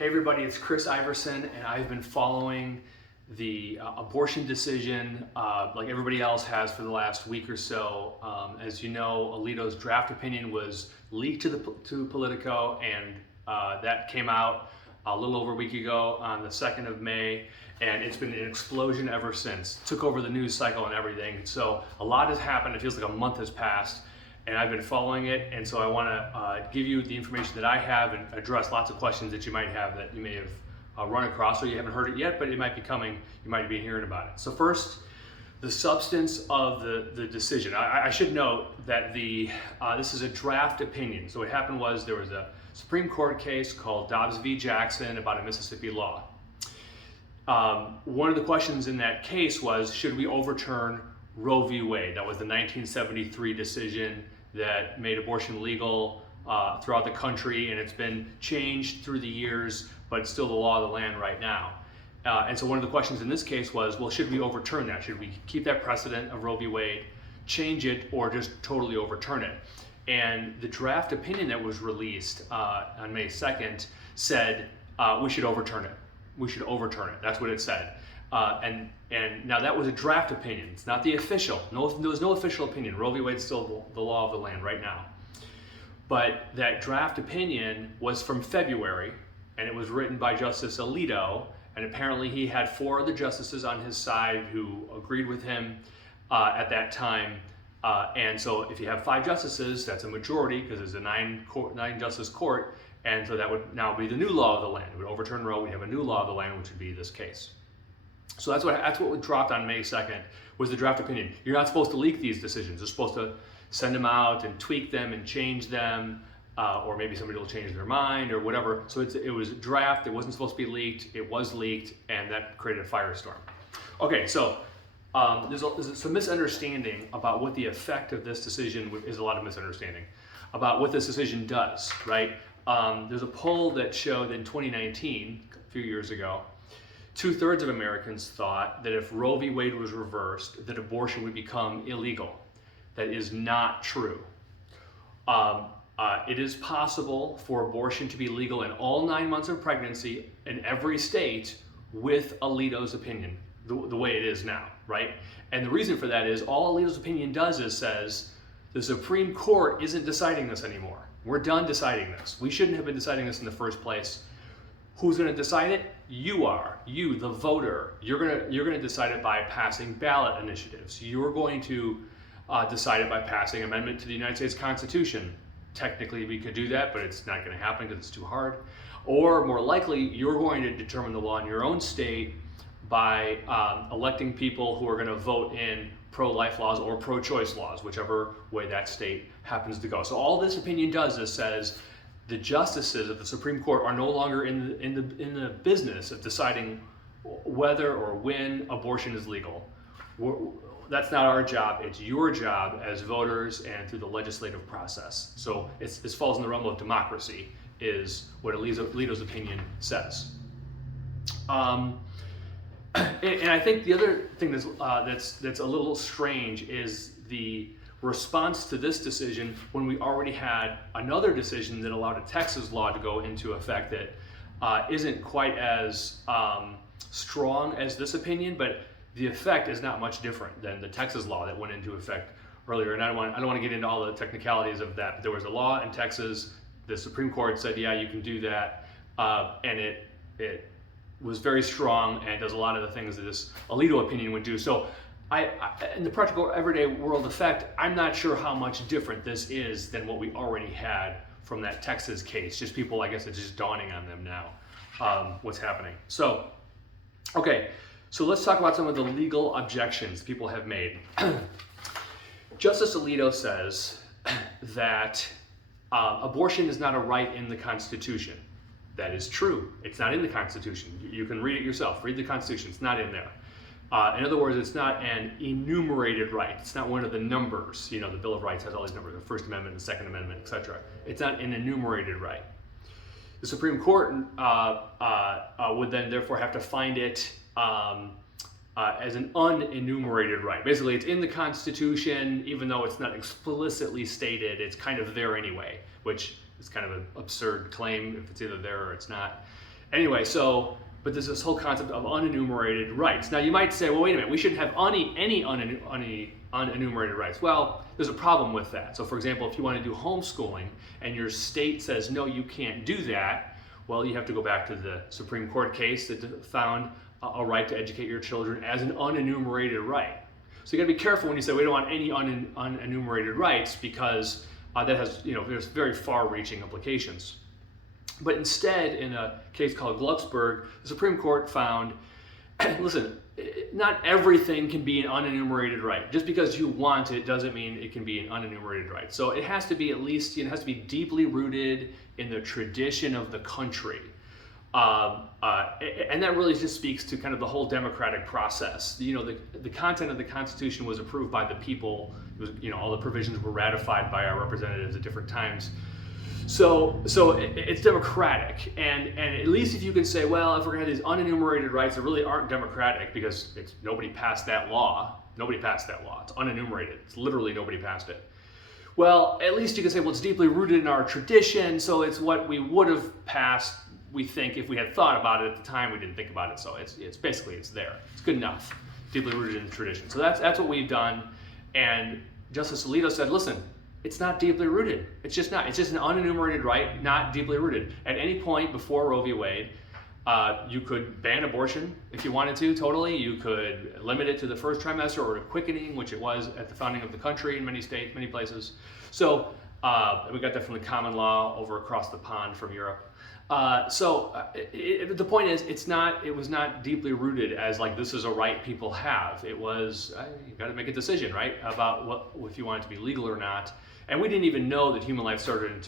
Hey everybody, it's Chris Iverson, and I've been following the abortion decision like everybody else has for the last week or so. As you know, Alito's draft opinion was leaked to Politico, and that came out a little over a week ago on the 2nd of May, and it's been an explosion ever since. Took over the news cycle and everything. So a lot has happened. It feels like a month has passed, and I've been following it, and so I want to give you the information that I have and address lots of questions that you might have that you may have run across, or you haven't heard it yet, but it might be coming. You might be hearing about it. So first, the substance of the decision. I should note that this is a draft opinion. So what happened was there was a Supreme Court case called Dobbs v. Jackson about a Mississippi law. One of the questions in that case was, should we overturn Roe v. Wade? That was the 1973 decision that made abortion legal throughout the country, and it's been changed through the years, but it's still the law of the land right now. And so one of the questions in this case was, well, should we overturn that? Should we keep that precedent of Roe v. Wade, change it, or just totally overturn it? And the draft opinion that was released on May 2nd said we should overturn it. We should overturn it. That's what it said. And now that was a draft opinion. It's not the official. There was no official opinion. Roe v. Wade is still the law of the land right now. But that draft opinion was from February, and it was written by Justice Alito, and apparently he had 4 other justices on his side who agreed with him at that time. And so if you have 5 justices, that's a majority because it's a 9-justice court, and so that would now be the new law of the land. It would overturn Roe. We have a new law of the land, which would be this case. So that's what dropped on May 2nd, was the draft opinion. You're not supposed to leak these decisions. You're supposed to send them out and tweak them and change them, or maybe somebody will change their mind or whatever. So it was a draft. It wasn't supposed to be leaked. It was leaked, and that created a firestorm. Okay, so there's some misunderstanding about what the effect of this decision is. A lot of misunderstanding about what this decision does, right? There's a poll that showed in 2019, a few years ago, 2/3 of Americans thought that if Roe v. Wade was reversed, that abortion would become illegal. That is not true. It is possible for abortion to be legal in all 9 months of pregnancy in every state with Alito's opinion, the way it is now, right? And the reason for that is all Alito's opinion does is says the Supreme Court isn't deciding this anymore. We're done deciding this. We shouldn't have been deciding this in the first place. Who's going to decide it? You are. You, the voter. You're going to decide it by passing ballot initiatives. You're going to decide it by passing amendment to the United States Constitution. Technically, we could do that, but it's not going to happen because it's too hard. Or more likely, you're going to determine the law in your own state by electing people who are going to vote in pro-life laws or pro-choice laws, whichever way that state happens to go. So all this opinion does is says the justices of the Supreme Court are no longer in the business of deciding whether or when abortion is legal. That's not our job. It's your job as voters and through the legislative process. So this falls in the realm of democracy, is what Alito's opinion says. And I think the other thing that's a little strange is the response to this decision when we already had another decision that allowed a Texas law to go into effect that isn't quite as strong as this opinion, but the effect is not much different than the Texas law that went into effect earlier. And I don't want to get into all the technicalities of that, but there was a law in Texas. The Supreme Court said, yeah, you can do that, and it was very strong and does a lot of the things that this Alito opinion would do. So in the practical everyday world effect, I'm not sure how much different this is than what we already had from that Texas case. Just people, I guess it's just dawning on them now what's happening. So, okay, so let's talk about some of the legal objections people have made. Justice Alito says that abortion is not a right in the Constitution. That is true. It's not in the Constitution. You can read it yourself. Read the Constitution. It's not in there. In other words, it's not an enumerated right. It's not one of the numbers. You know, the Bill of Rights has all these numbers, the First Amendment, the Second Amendment, etc. It's not an enumerated right. The Supreme Court would then therefore have to find it as an unenumerated right. Basically, it's in the Constitution, even though it's not explicitly stated, it's kind of there anyway, which is kind of an absurd claim if it's either there or it's not. Anyway, but there's this whole concept of unenumerated rights. Now you might say, well, wait a minute, we shouldn't have any unenumerated rights. Well, there's a problem with that. So for example, if you want to do homeschooling and your state says, no, you can't do that, well, you have to go back to the Supreme Court case that found a right to educate your children as an unenumerated right. So you got to be careful when you say we don't want any unenumerated rights, because that has, there's very far-reaching implications. But instead, in a case called Glucksberg, the Supreme Court found, listen, not everything can be an unenumerated right. Just because you want it doesn't mean it can be an unenumerated right. So it has to be at least, it has to be deeply rooted in the tradition of the country. And that really just speaks to kind of the whole democratic process. The content of the Constitution was approved by the people. It was, all the provisions were ratified by our representatives at different times. So it's democratic, and at least if you can say, well, if we're going to have these unenumerated rights that really aren't democratic because nobody passed that law. Nobody passed that law. It's unenumerated. It's literally nobody passed it. Well, at least you can say, well, it's deeply rooted in our tradition, so it's what we would have passed, we think, if we had thought about it at the time. We didn't think about it, so it's basically, it's there. It's good enough, deeply rooted in the tradition. So that's what we've done, and Justice Alito said, listen, it's not deeply rooted. It's just not. It's just an unenumerated right, not deeply rooted. At any point before Roe v. Wade, you could ban abortion if you wanted to, totally. You could limit it to the first trimester or to quickening, which it was at the founding of the country in many states, many places. So we got that from the common law over across the pond from Europe. The point is, it was not deeply rooted as like this is a right people have. It was, you got to make a decision, right, about if you want it to be legal or not. And we didn't even know that human life started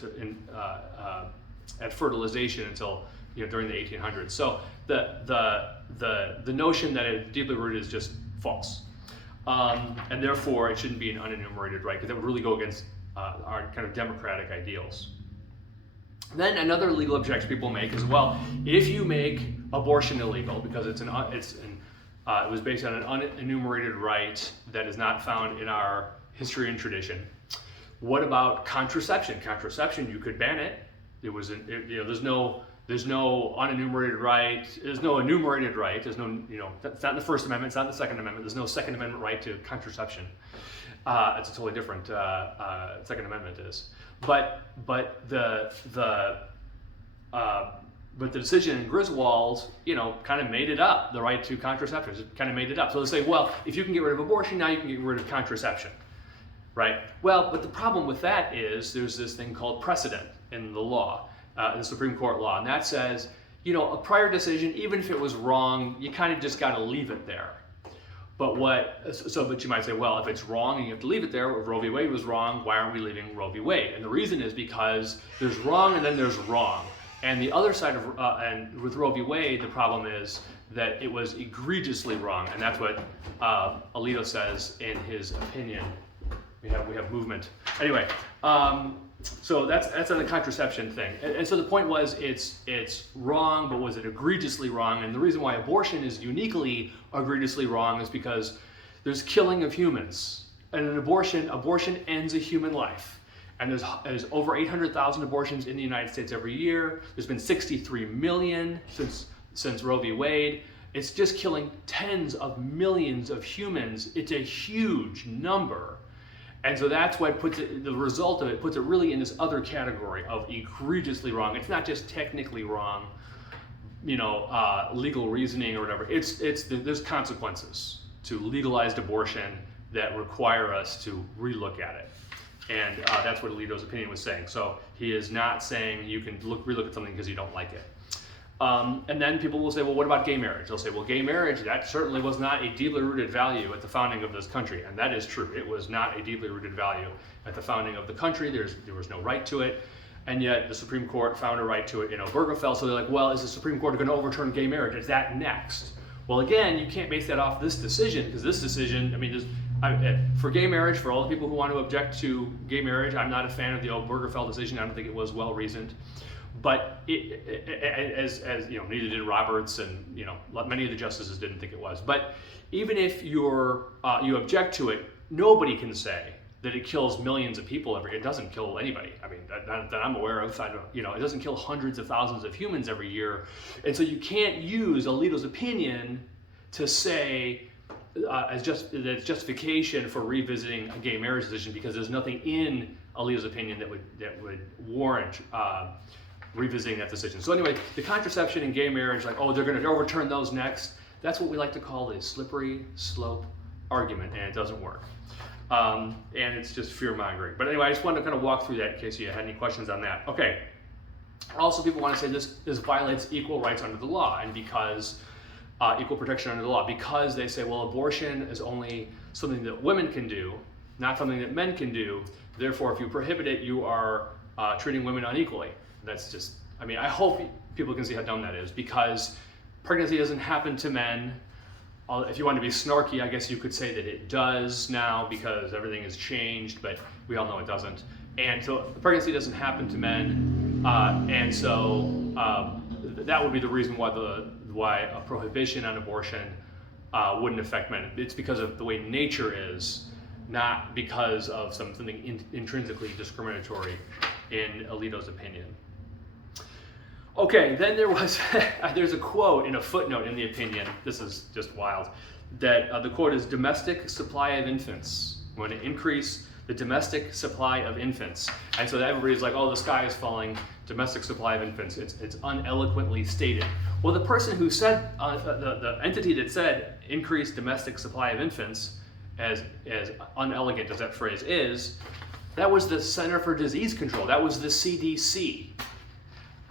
at fertilization until during the 1800s. So the notion that it's deeply rooted is just false, and therefore it shouldn't be an unenumerated right, because that would really go against our kind of democratic ideals. Then another legal objection people make is, well, if you make abortion illegal because it was based on an unenumerated right that is not found in our history and tradition, what about contraception? Contraception, you could ban it. There's no unenumerated right. There's no enumerated right. There's no, that's not in the First Amendment. It's not in the Second Amendment. There's no Second Amendment right to contraception. It's a totally different Second Amendment is. But the decision in Griswold, kind of made it up. The right to contraception kind of made it up. So they say, well, if you can get rid of abortion, now you can get rid of contraception, right? Well, but the problem with that is there's this thing called precedent in the law, in the Supreme Court law, and that says, a prior decision, even if it was wrong, you kind of just got to leave it there. But you might say, well, if it's wrong and you have to leave it there, if Roe v. Wade was wrong, why aren't we leaving Roe v. Wade? And the reason is because there's wrong and then there's wrong. And the other side of, and with Roe v. Wade, the problem is that it was egregiously wrong. And that's what Alito says in his opinion. We have movement. Anyway, so that's on the contraception thing. And so the point was, it's wrong, but was it egregiously wrong? And the reason why abortion is uniquely egregiously wrong is because there's killing of humans. And an abortion ends a human life. And there's over 800,000 abortions in the United States every year. There's been 63 million since Roe v. Wade. It's just killing tens of millions of humans. It's a huge number. And so that's what the result of it puts it really in this other category of egregiously wrong. It's not just technically wrong, legal reasoning or whatever. There's consequences to legalized abortion that require us to relook at it. And that's what Alito's opinion was saying. So he is not saying you can relook at something because you don't like it. And then people will say, well, what about gay marriage? They'll say, well, gay marriage, that certainly was not a deeply rooted value at the founding of this country. And that is true. It was not a deeply rooted value at the founding of the country. There was no right to it. And yet the Supreme Court found a right to it in Obergefell. So they're like, well, is the Supreme Court going to overturn gay marriage? Is that next? Well, again, you can't base that off this decision, because this decision, for gay marriage, for all the people who want to object to gay marriage, I'm not a fan of the Obergefell decision. I don't think it was well reasoned. But as neither did Roberts, and many of the justices didn't think it was. But even if you object to it, nobody can say that it kills millions of people every. It doesn't kill anybody. I mean, that I'm aware of. I don't, it doesn't kill hundreds of thousands of humans every year, and so you can't use Alito's opinion to say as justification for revisiting a gay marriage decision, because there's nothing in Alito's opinion that would warrant revisiting that decision. So anyway, the contraception and gay marriage, like, oh, they're going to overturn those next. That's what we like to call the slippery slope argument, and it doesn't work. And it's just fear-mongering. But anyway, I just wanted to kind of walk through that in case you had any questions on that. Okay. Also, people want to say this violates equal rights under the law, and because equal protection under the law, because they say, well, abortion is only something that women can do, not something that men can do. Therefore, if you prohibit it, you are treating women unequally. That's just, I mean, I hope people can see how dumb that is, because pregnancy doesn't happen to men. If you want to be snarky, I guess you could say that it does now because everything has changed, but we all know it doesn't. And so pregnancy doesn't happen to men, and so that would be the reason why a prohibition on abortion wouldn't affect men. It's because of the way nature is, not because of something intrinsically discriminatory in Alito's opinion. Okay, then there's a quote in a footnote in the opinion. This is just wild. That the quote is, domestic supply of infants. We're going to increase the domestic supply of infants. And so everybody's like, oh, the sky is falling, domestic supply of infants. It's uneloquently stated. Well, the person who said, the entity that said increased domestic supply of infants, as unelegant as that phrase is, that was the Center for Disease Control. That was the CDC.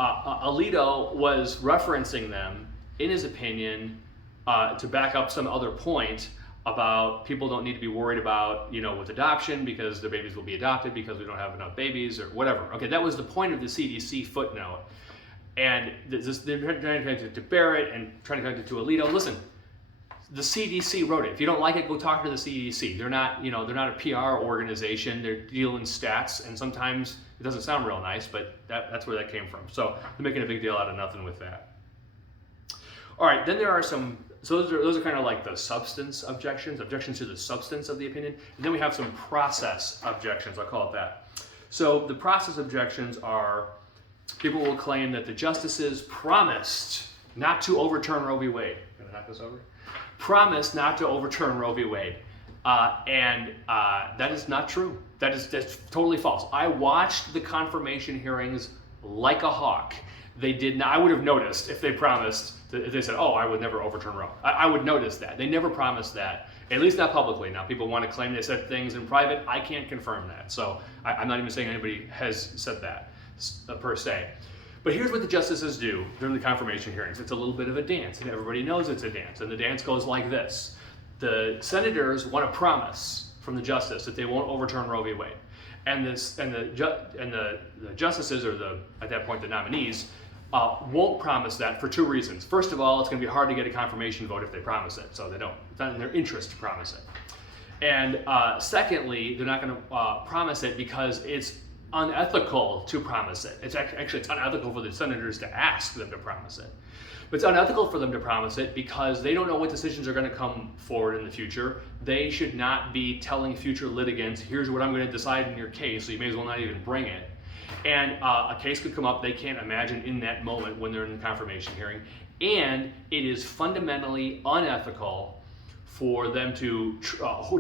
Alito was referencing them in his opinion to back up some other point about people don't need to be worried about, with adoption because their babies will be adopted because we don't have enough babies or whatever. Okay, that was the point of the CDC footnote. And they're trying to connect it to Barrett and trying to connect it to Alito. Listen, the CDC wrote it. If you don't like it, go talk to the CDC. They're not, they're not a PR organization. They're dealing stats, and sometimes it doesn't sound real nice, but that's where that came from. So they're making a big deal out of nothing with that. All right, then there are some. So those are kind of like the substance objections to the substance of the opinion, and then we have some process objections. I'll call it that. So the process objections are people will claim that the justices promised not to overturn Roe v. Wade. Gonna knock this over. Promised not to overturn Roe v. Wade, and that is not true. That's totally false. I watched the confirmation hearings like a hawk. They did not. I would have noticed if they promised. If they said, "Oh, I would never overturn Roe," I would notice that. They never promised that, at least not publicly. Now, people want to claim they said things in private. I can't confirm that, so I'm not even saying anybody has said that per se. But here's what the justices do during the confirmation hearings. It's a little bit of a dance, and everybody knows it's a dance. And the dance goes like this. The senators want a promise from the justice that they won't overturn Roe v. Wade. And the justices, or at that point the nominees, won't promise that for two reasons. First of all, it's going to be hard to get a confirmation vote if they promise it, so they don't. It's not in their interest to promise it. And secondly, they're not going to promise it because it's unethical to promise it. It's unethical for the senators to ask them to promise it. But it's unethical for them to promise it because they don't know what decisions are going to come forward in the future. They should not be telling future litigants, here's what I'm going to decide in your case, so you may as well not even bring it. And a case could come up they can't imagine in that moment when they're in the confirmation hearing. And it is fundamentally unethical for them to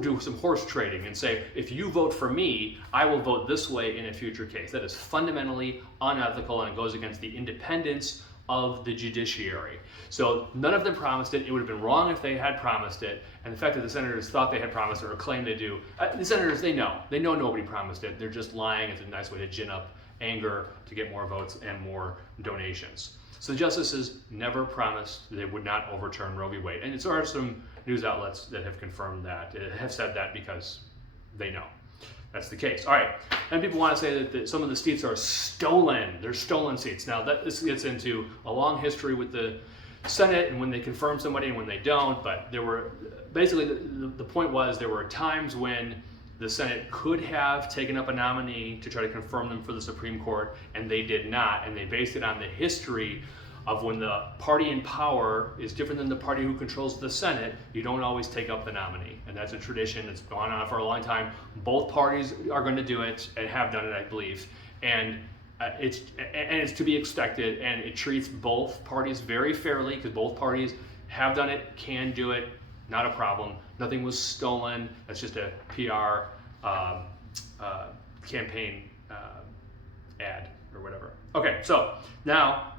do some horse trading and say, if you vote for me, I will vote this way in a future case. That is fundamentally unethical, and it goes against the independence of the judiciary. So none of them promised it. It would have been wrong if they had promised it. And the fact that the senators thought they had promised it or claimed they do, the senators, they know nobody promised it. They're just lying. It's a nice way to gin up anger to get more votes and more donations. So the justices never promised they would not overturn Roe v. Wade. And there are some news outlets that have confirmed that, have said that because they know that's the case. All right, and people want to say that some of the seats are stolen. They're stolen seats. Now, this gets into a long history with the Senate and when they confirm somebody and when they don't, but there were, basically the point was there were times when the Senate could have taken up a nominee to try to confirm them for the Supreme Court, and they did not, and they based it on the history of when the party in power is different than the party who controls the Senate, you don't always take up the nominee. And that's a tradition that's gone on for a long time. Both parties are going to do it and have done it, I believe. And it's to be expected, and it treats both parties very fairly because both parties have done it, can do it, not a problem. Nothing was stolen. That's just a PR campaign ad or whatever. Okay, so now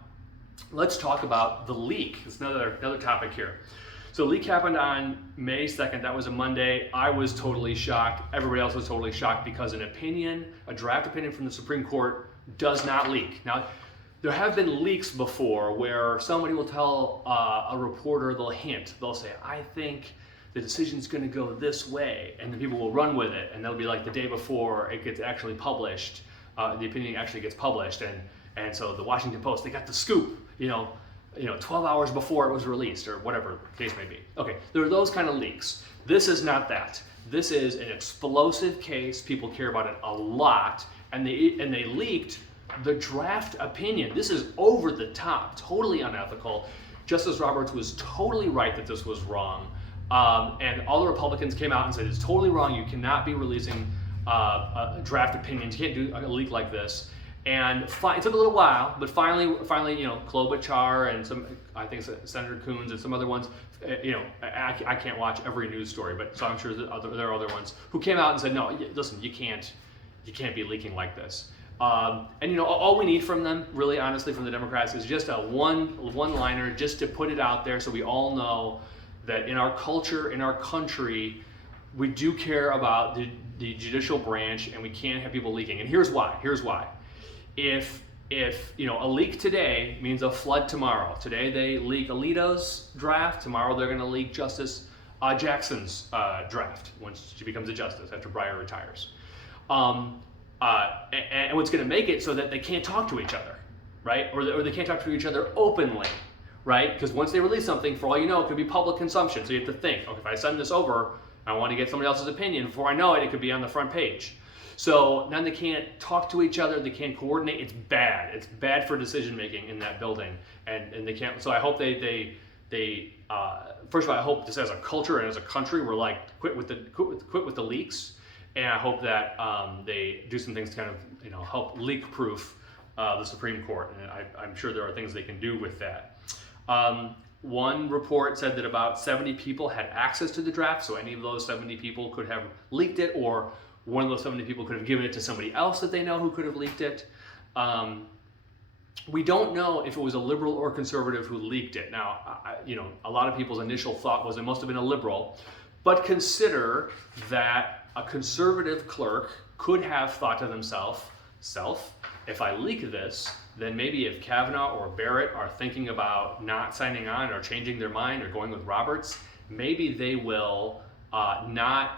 let's talk about the leak. It's another topic here. So leak happened on May 2nd. That was a Monday. I was totally shocked. Everybody else was totally shocked because a draft opinion from the Supreme Court does not leak. Now, there have been leaks before where somebody will tell a reporter, they'll say, I think the decision's going to go this way, and the people will run with it, and they'll be like the day before it gets actually published, the opinion actually gets published, and so the Washington Post, they got the scoop, 12 hours before it was released, or whatever the case may be. Okay, there are those kind of leaks. This is not that. This is an explosive case. People care about it a lot, and they leaked the draft opinion. This is over the top, totally unethical. Justice Roberts was totally right that this was wrong. And all the Republicans came out and said, it's totally wrong. You cannot be releasing draft opinions. You can't do a leak like this. And it took a little while, but finally, Klobuchar and I think Senator Coons and some other ones, I can't watch every news story, but so I'm sure there are other ones who came out and said, no, listen, you can't be leaking like this. And all we need from them, really honestly, from the Democrats is just a one-liner just to put it out there so we all know that in our culture, in our country, we do care about the judicial branch, and we can't have people leaking. And here's why. If a leak today means a flood tomorrow. Today they leak Alito's draft. Tomorrow they're going to leak Justice Jackson's draft once she becomes a justice after Breyer retires. And what's going to make it so that they can't talk to each other, right? Or they can't talk to each other openly, right? Because once they release something, for all you know, it could be public consumption. So you have to think, okay, if I send this over, I want to get somebody else's opinion. Before I know it, it could be on the front page. So then they can't talk to each other. They can't coordinate. It's bad. It's bad for decision making in that building, and they can't. So I hope they first of all, I hope just as a culture and as a country, we're like quit with the leaks, and I hope that they do some things to kind of help leak proof the Supreme Court, and I'm sure there are things they can do with that. One report said that about 70 people had access to the draft, so any of those 70 people could have leaked it, or one of those 70 people could have given it to somebody else that they know who could have leaked it. We don't know if it was a liberal or conservative who leaked it. Now, a lot of people's initial thought was it must have been a liberal, but consider that a conservative clerk could have thought to themselves, if I leak this, then maybe if Kavanaugh or Barrett are thinking about not signing on or changing their mind or going with Roberts, maybe they will not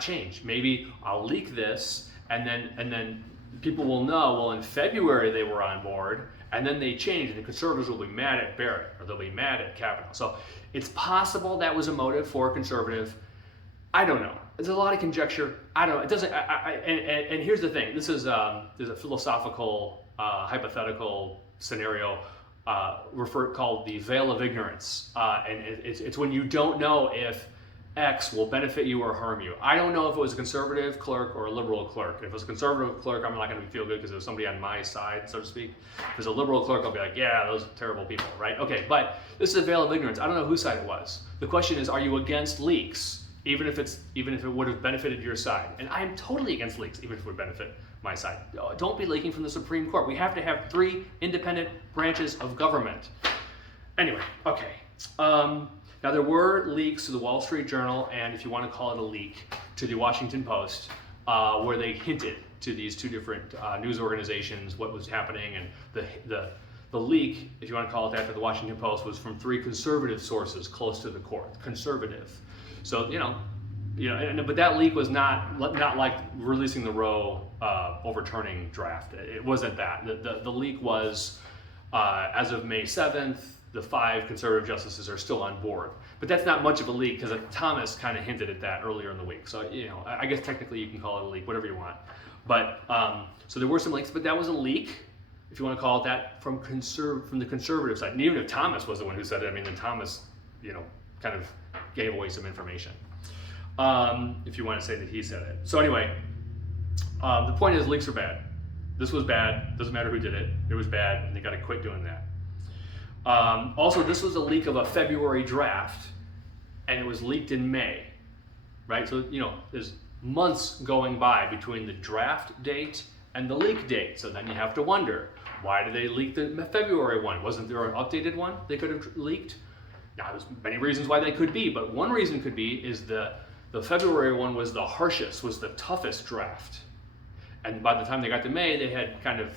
change. Maybe I'll leak this, and then people will know, well, in February they were on board, and then they changed, and the conservatives will be mad at Barrett, or they'll be mad at Kavanaugh. So it's possible that was a motive for a conservative. I don't know. There's a lot of conjecture. I don't know. It doesn't. And here's the thing. This is there's a philosophical, hypothetical scenario called the veil of ignorance, and it's when you don't know if X will benefit you or harm you. I don't know if it was a conservative clerk or a liberal clerk. If it was a conservative clerk, I'm not going to feel good because it was somebody on my side, so to speak. If it's a liberal clerk, I'll be like, yeah, those terrible people, right? Okay, but this is a veil of ignorance. I don't know whose side it was. The question is, are you against leaks, even if it would have benefited your side? And I am totally against leaks, even if it would benefit my side. Don't be leaking from the Supreme Court. We have to have 3 independent branches of government. Anyway, okay. Now, there were leaks to the Wall Street Journal, and if you want to call it a leak, to the Washington Post, where they hinted to these 2 different news organizations what was happening. And the leak, if you want to call it that, to the Washington Post was from 3 conservative sources close to the court. Conservative. So, but that leak was not like releasing the Roe overturning draft. It wasn't that. The leak was, as of May 7th, the 5 conservative justices are still on board. But that's not much of a leak because Thomas kind of hinted at that earlier in the week. So, I guess technically you can call it a leak, whatever you want. But, so there were some leaks, but that was a leak. if you want to call it that, from the conservative side. And even if Thomas was the one who said it, I mean, then Thomas, kind of gave away some information. If you want to say that he said it. So anyway, the point is, leaks are bad. This was bad. Doesn't matter who did it. It was bad, and they got to quit doing that. Also, this was a leak of a February draft, and it was leaked in May, right? So, there's months going by between the draft date and the leak date. So then you have to wonder, why did they leak the February one? Wasn't there an updated one they could have leaked? Now, there's many reasons why they could be, but one reason could be is the February one was the harshest, was the toughest draft. And by the time they got to May, they had kind of,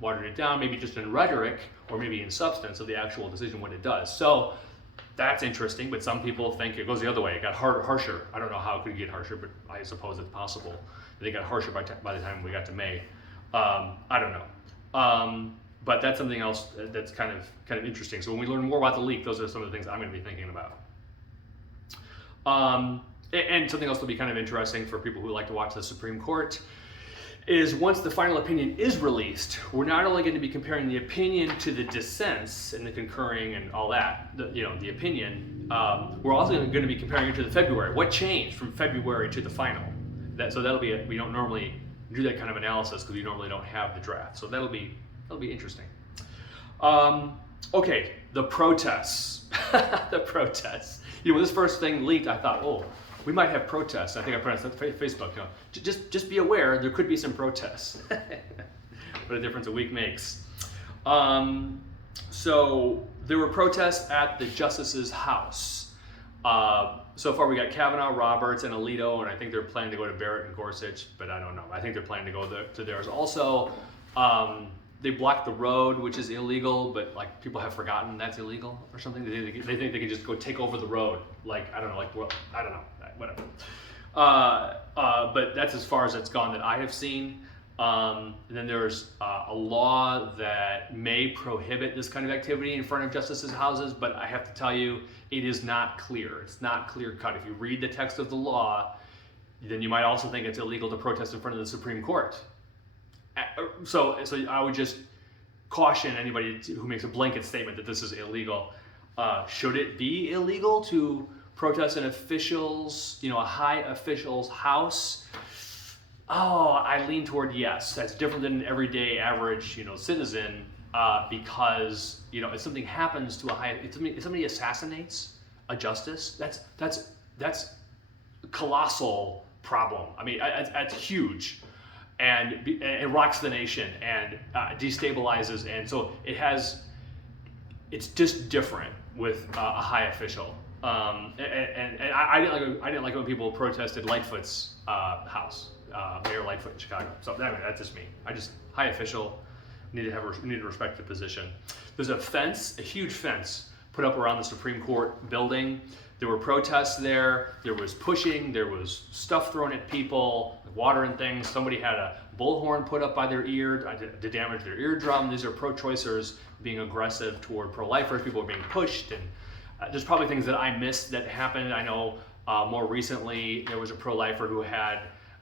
watered it down, maybe just in rhetoric or maybe in substance of the actual decision, what it does. So that's interesting, but some people think it goes the other way. It got harsher. I don't know how it could get harsher, but I suppose it's possible. They got harsher by the time we got to May. I don't know. But that's something else that's kind of interesting. So when we learn more about the leak, those are some of the things I'm going to be thinking about. And something else that'll be kind of interesting for people who like to watch the Supreme Court is once the final opinion is released, we're not only going to be comparing the opinion to the dissents and the concurring and all that, the opinion, we're also going to be comparing it to the February. What changed from February to the final? So that'll be we don't normally do that kind of analysis because we normally don't have the draft. So that'll be interesting. Okay, the protests. The protests. When this first thing leaked, I thought, we might have protests. I think I put it on Facebook. Just be aware, there could be some protests. What a difference a week makes. So there were protests at the justice's house. So far we got Kavanaugh, Roberts, and Alito, and I think they're planning to go to Barrett and Gorsuch, but I don't know. I think they're planning to go to theirs. Also, they blocked the road, which is illegal, but people have forgotten that's illegal or something. They think they can just go take over the road. I don't know, whatever. But that's as far as it's gone that I have seen. And then there's a law that may prohibit this kind of activity in front of justices' houses, but I have to tell you, it is not clear. It's not clear cut. If you read the text of the law, then you might also think it's illegal to protest in front of the Supreme Court. So I would just caution anybody who makes a blanket statement that this is illegal. Should it be illegal to protest an official's, a high official's house? I lean toward yes. That's different than an everyday average, citizen, because if something happens to if somebody assassinates a justice, that's a colossal problem. I mean, that's huge. And it rocks the nation and destabilizes, and so it's just different with a high official. And I didn't like when people protested Lightfoot's house, Mayor Lightfoot in Chicago. So that's just me. High official, need to respect the position. There's a huge fence put up around the Supreme Court building. There were protests there, there was pushing, there was stuff thrown at people, water and things. Somebody had a bullhorn put up by their ear to damage their eardrum. These are pro-choicers being aggressive toward pro-lifers. People are being pushed, and there's probably things that I missed that happened. I know more recently there was a pro-lifer who had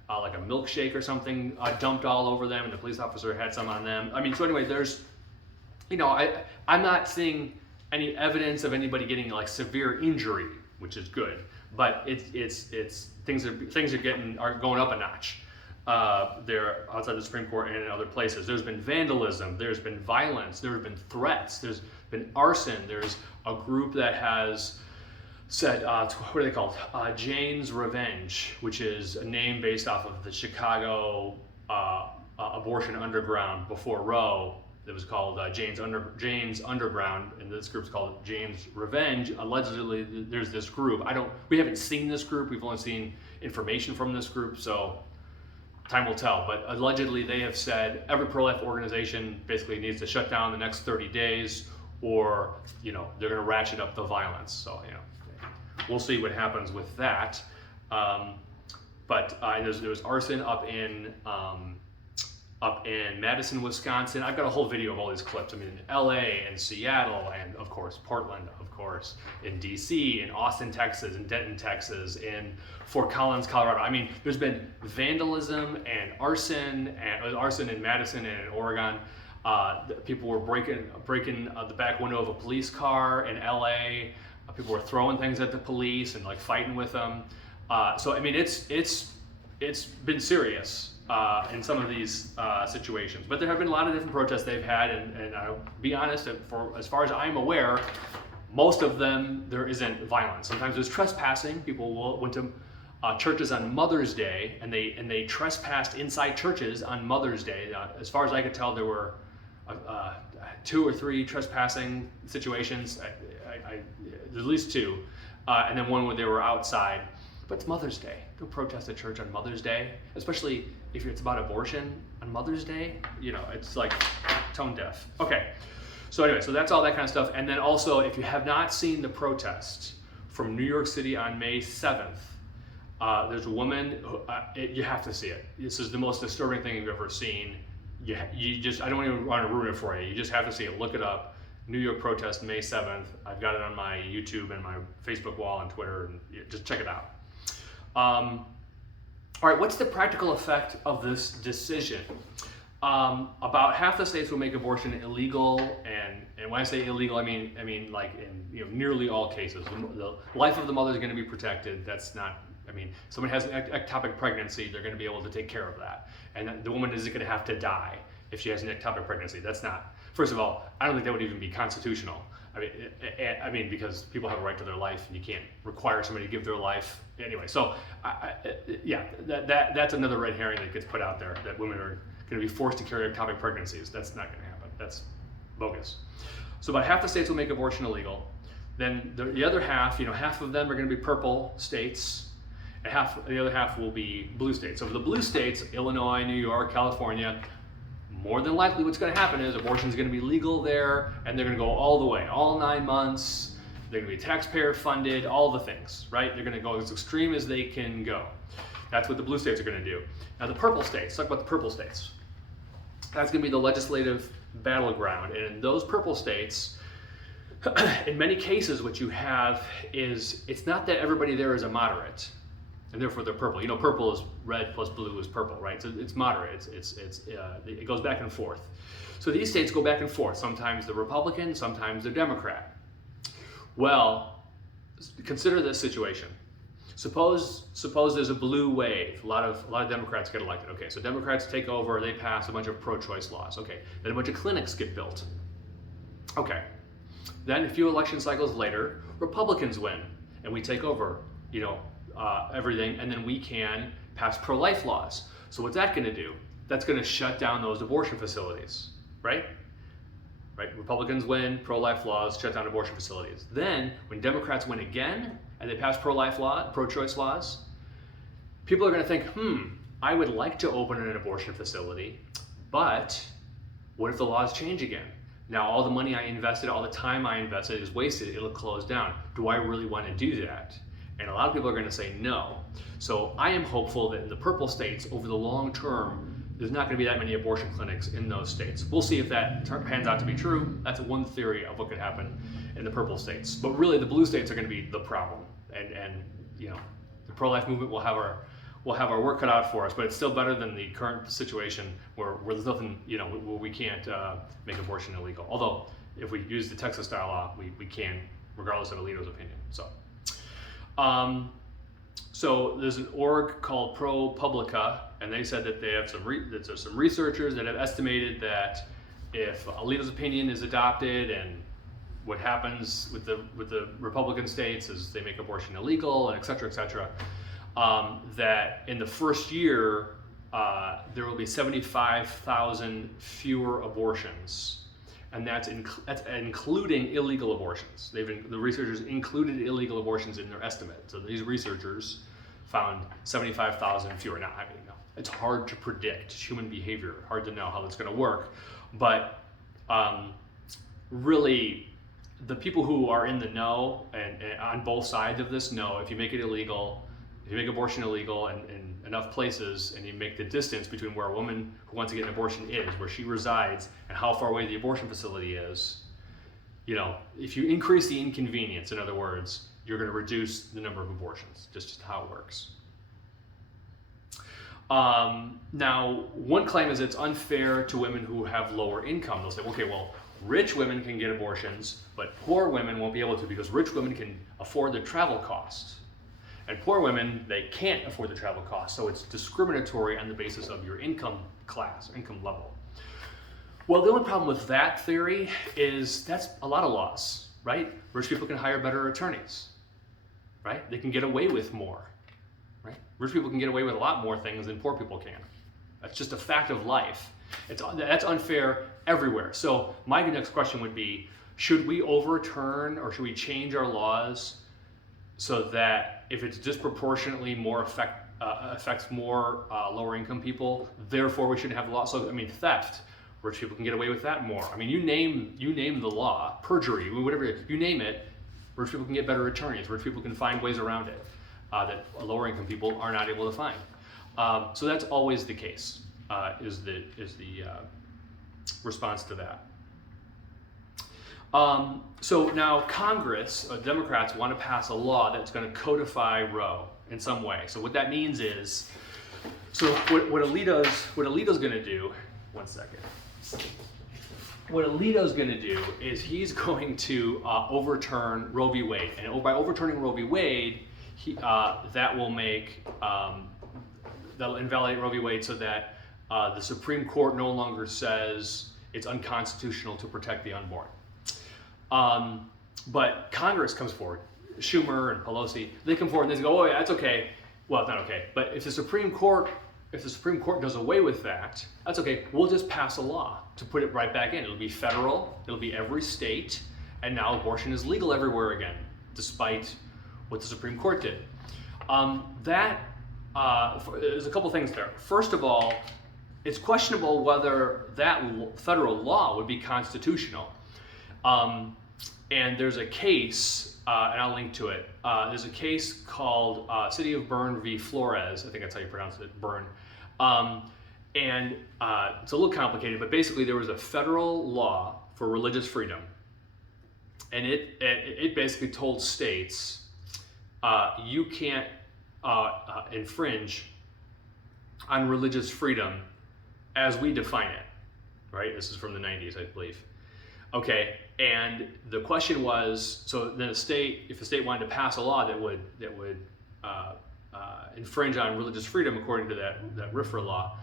like a milkshake or something dumped all over them, and the police officer had some on them. I mean, so anyway, there's, I'm not seeing any evidence of anybody getting severe injury, which is good, but it's things are going up a notch. There outside the Supreme Court and in other places. There's been vandalism, there's been violence, there have been threats, there's been arson. There's a group that has said, what are they called? Jane's Revenge, which is a name based off of the Chicago abortion underground before Roe. It was called Jane's Underground, and this group's called Jane's Revenge. Allegedly, there's this group. We haven't seen this group. We've only seen information from this group, so time will tell. But allegedly, they have said every pro-life organization basically needs to shut down the next 30 days, or they're going to ratchet up the violence. So we'll see what happens with that. But there was arson up in Madison, Wisconsin. I've got a whole video of all these clips. I mean, in LA and Seattle, and of course Portland, of course, in DC, in Austin, Texas, in Denton, Texas, in Fort Collins, Colorado. I mean, there's been vandalism and arson in Madison and in Oregon. People were breaking the back window of a police car in LA. People were throwing things at the police and like fighting with them. So I mean, it's been serious in some of these situations. But there have been a lot of different protests they've had, and I'll be honest, as far as I'm aware, most of them there isn't violence. Sometimes there's trespassing. People went to churches on Mother's Day, and they trespassed inside churches on Mother's Day. As far as I could tell, there were 2 or 3 trespassing situations. At least 2, and then one where they were outside. But it's Mother's Day. Don't protest at church on Mother's Day, especially if it's about abortion on Mother's Day. You know, it's like tone deaf. Okay, so anyway, so that's all that kind of stuff. And then also, if you have not seen the protest from New York City on May 7th, there's a woman, you have to see it. This is the most disturbing thing you've ever seen. You just, I don't even want to ruin it for you. You just have to see it. Look it up. New York protest, May 7th. I've got it on my YouTube and my Facebook wall and Twitter, and just check it out. All right, what's the practical effect of this decision? About half the states will make abortion illegal, and when I say illegal, I mean like in nearly all cases. The life of the mother is going to be protected. That's not, I mean, someone has an ectopic pregnancy, they're going to be able to take care of that. And the woman isn't going to have to die if she has an ectopic pregnancy. That's not, first of all, I don't think that would even be constitutional. I mean, because people have a right to their life, and you can't require somebody to give their life anyway. So, yeah, that's another red herring that gets put out there, that women are going to be forced to carry ectopic pregnancies. That's not going to happen. That's bogus. So about half the states will make abortion illegal. Then the other half, half of them are going to be purple states, and the other half will be blue states. So for the blue states, Illinois, New York, California, more than likely what's going to happen is abortion is going to be legal there, and they're going to go all the way, all 9 months. They're going to be taxpayer funded, all the things, right? They're going to go as extreme as they can go. That's what the blue states are going to do. Now the purple states, let's talk about the purple states. That's going to be the legislative battleground. And in those purple states, in many cases what you have is, it's not that everybody there is a moderate, and therefore they're purple. Purple is red plus blue is purple, right? So it's moderate. It goes back and forth. So these states go back and forth. Sometimes they're Republican, sometimes they're Democrat. Well, consider this situation. Suppose there's a blue wave. A lot of Democrats get elected. Okay, so Democrats take over. They pass a bunch of pro-choice laws. Okay, then a bunch of clinics get built. Okay, then a few election cycles later, Republicans win, and we take over. Everything, and then we can pass pro-life laws. So what's that going to do? That's going to shut down those abortion facilities, right? Right. Republicans win, pro-life laws, shut down abortion facilities. Then, when Democrats win again and they pass pro-choice laws, people are going to think, I would like to open an abortion facility, but what if the laws change again? Now all the money I invested, all the time I invested is wasted. It'll close down. Do I really want to do that? And a lot of people are going to say no. So I am hopeful that in the purple states, over the long term, there's not going to be that many abortion clinics in those states. We'll see if that pans out to be true. That's one theory of what could happen in the purple states. But really, the blue states are going to be the problem. And the pro-life movement will have our work cut out for us. But it's still better than the current situation where there's nothing, where we can't make abortion illegal. Although, if we use the Texas-style law, we can, regardless of Alito's opinion. So there's an org called ProPublica, and they said that they have there's some researchers that have estimated that if Alito's opinion is adopted, and what happens with the Republican states is they make abortion illegal, and et cetera, that in the first year there will be 75,000 fewer abortions. And that's including illegal abortions. The researchers included illegal abortions in their estimate. So these researchers found 75,000 fewer. Now, it's hard to predict human behavior, hard to know how that's going to work. But really, the people who are in the know and on both sides of this know if you make it illegal, if you make abortion illegal in enough places, and you make the distance between where a woman who wants to get an abortion is, where she resides, and how far away the abortion facility is, if you increase the inconvenience, in other words, you're going to reduce the number of abortions. Just how it works. Now, one claim is it's unfair to women who have lower income. They'll say, okay, well, rich women can get abortions, but poor women won't be able to because rich women can afford the travel costs. And poor women, they can't afford the travel costs. So it's discriminatory on the basis of your income class, income level. Well, the only problem with that theory is that's a lot of laws, right? Rich people can hire better attorneys, right? They can get away with more, right? Rich people can get away with a lot more things than poor people can. That's just a fact of life. That's unfair everywhere. So my next question would be, should we overturn or should we change our laws so that if it's disproportionately more affects more lower income people, therefore we shouldn't have the law? So I mean, theft, rich people can get away with that more. I mean, you name the law, perjury, whatever you name it, rich people can get better attorneys. Rich people can find ways around it that lower income people are not able to find. So that's always the case. Is the response to that. So now Congress, Democrats want to pass a law that's going to codify Roe in some way. So what that means is, so what Alito's going to do, one second. What Alito's going to do is he's going to overturn Roe v. Wade. And by overturning Roe v. Wade, that will invalidate Roe v. Wade so that the Supreme Court no longer says it's unconstitutional to protect the unborn. But Congress comes forward, Schumer and Pelosi, they come forward and they go, oh yeah, that's okay. Well, it's not okay. But if the Supreme Court does away with that, that's okay. We'll just pass a law to put it right back in. It'll be federal, it'll be every state, and now abortion is legal everywhere again, despite what the Supreme Court did. There's a couple things there. First of all, it's questionable whether that federal law would be constitutional. And there's a case, and I'll link to it. There's a case called City of Bern v. Flores. I think that's how you pronounce it, Bern. And it's a little complicated, but basically there was a federal law for religious freedom. And it basically told states, you can't infringe on religious freedom as we define it, right? This is from the 90s, I believe. Okay, and the question was, so then if a state wanted to pass a law that would infringe on religious freedom according to that RFRA law,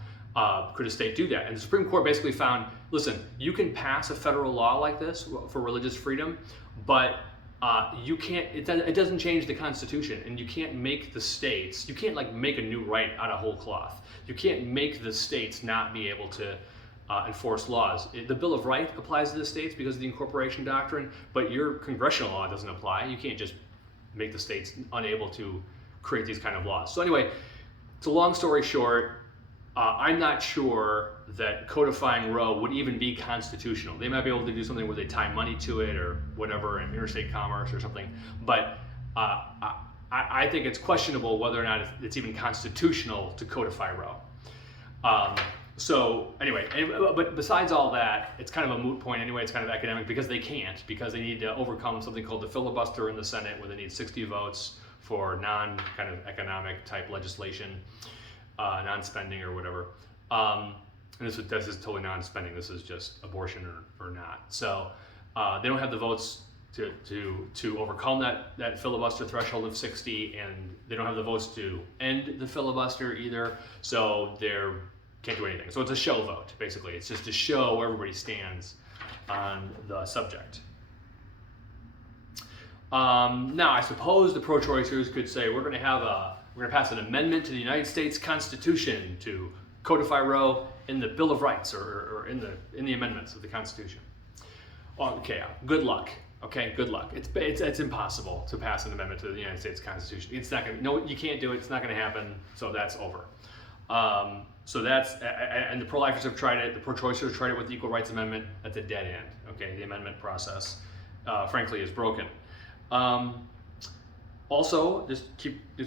could a state do that? And the Supreme Court basically found, listen, you can pass a federal law like this for religious freedom, but you can't. It doesn't change the Constitution, and you can't make the states. You can't like make a new right out of whole cloth. You can't make the states not be able to enforce laws. The Bill of Rights applies to the states because of the incorporation doctrine, but your congressional law doesn't apply. You can't just make the states unable to create these kind of laws. So anyway, it's a long story short. I'm not sure that codifying Roe would even be constitutional. They might be able to do something where they tie money to it or whatever in interstate commerce or something, but I think it's questionable whether or not it's even constitutional to codify Roe. So anyway, but besides all that, it's kind of a moot point anyway. It's kind of academic because they need to overcome something called the filibuster in the Senate, where they need 60 votes for non-kind of economic type legislation, non-spending or whatever. And this is totally non-spending. This is just abortion or not. So they don't have the votes to overcome that filibuster threshold of 60, and they don't have the votes to end the filibuster either. So they're can't do anything. So it's a show vote, basically. It's just to show where everybody stands on the subject. Now, I suppose the pro-choicers could say we're going to pass an amendment to the United States Constitution to codify Roe in the Bill of Rights or in the amendments of the Constitution. Okay, good luck. Okay, good luck. It's impossible to pass an amendment to the United States Constitution. It's not going to. No, you can't do it. It's not going to happen. So that's over. So that's, and the pro-lifers have tried it, the pro-choicers have tried it with the Equal Rights Amendment. That's a dead end. Okay, the amendment process, frankly, is broken. Also, just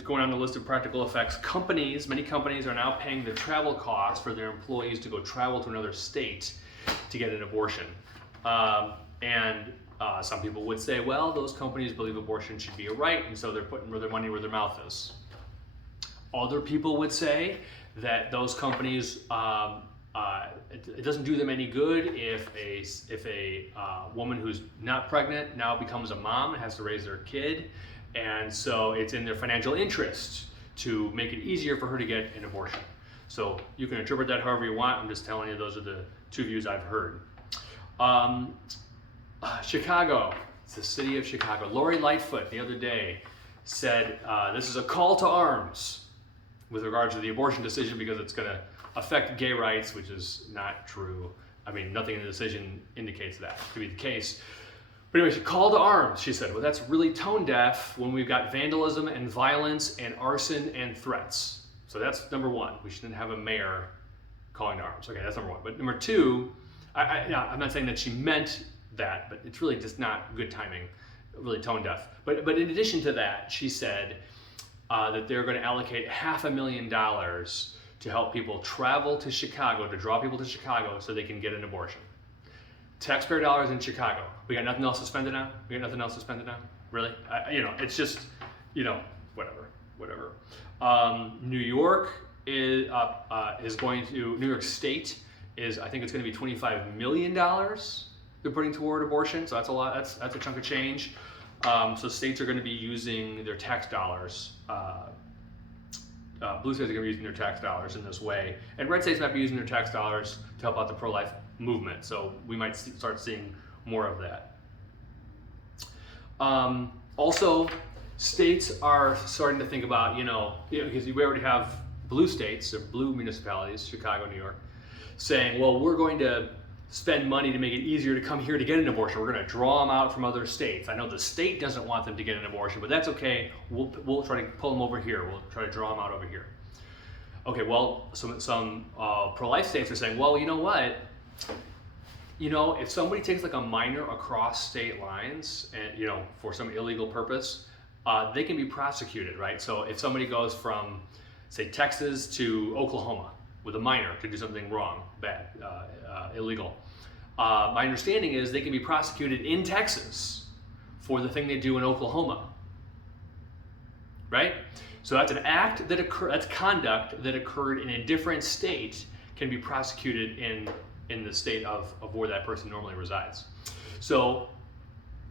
going on the list of practical effects, many companies are now paying the travel costs for their employees to go travel to another state to get an abortion. And some people would say, well, those companies believe abortion should be a right, and so they're putting their money where their mouth is. Other people would say that those companies, it doesn't do them any good if a woman who's not pregnant now becomes a mom and has to raise their kid, and so it's in their financial interest to make it easier for her to get an abortion. So you can interpret that however you want. I'm just telling you those are the two views I've heard. Chicago, it's the city of Chicago. Lori Lightfoot the other day said this is a call to arms with regards to the abortion decision because it's going to affect gay rights, which is not true. I mean, nothing in the decision indicates that to be the case. But anyway, call to arms, she said. Well, that's really tone deaf when we've got vandalism and violence and arson and threats. So that's number one. We shouldn't have a mayor calling to arms. Okay, that's number one. But number two, I'm not saying that she meant that, but it's really just not good timing, really tone deaf. But in addition to that, she said that they're going to allocate $500,000 to help people travel to Chicago, to draw people to Chicago so they can get an abortion. Taxpayer dollars in Chicago. We got nothing else to spend it on? We got nothing else to spend it on? Really? It's just, whatever. New York is going to, New York State is, I think it's going to be $25 million they're putting toward abortion. So that's a lot, that's a chunk of change. So states are going to be using their tax dollars. Blue states are going to be using their tax dollars in this way. And red states might be using their tax dollars to help out the pro-life movement. So we might start seeing more of that. Also, states are starting to think about, because we already have blue states or blue municipalities, Chicago, New York, saying, well, we're going to spend money to make it easier to come here to get an abortion. We're going to draw them out from other states. I know the state doesn't want them to get an abortion, but that's okay. We'll try to pull them over here. We'll try to draw them out over here. Okay, well, some pro-life states are saying, well, you know what? If somebody takes like a minor across state lines and, for some illegal purpose, they can be prosecuted, right? So if somebody goes from, say, Texas to Oklahoma with a minor to do something wrong, bad, illegal, my understanding is they can be prosecuted in Texas for the thing they do in Oklahoma, right? So that's an act that that's conduct that occurred in a different state can be prosecuted in the state of where that person normally resides. So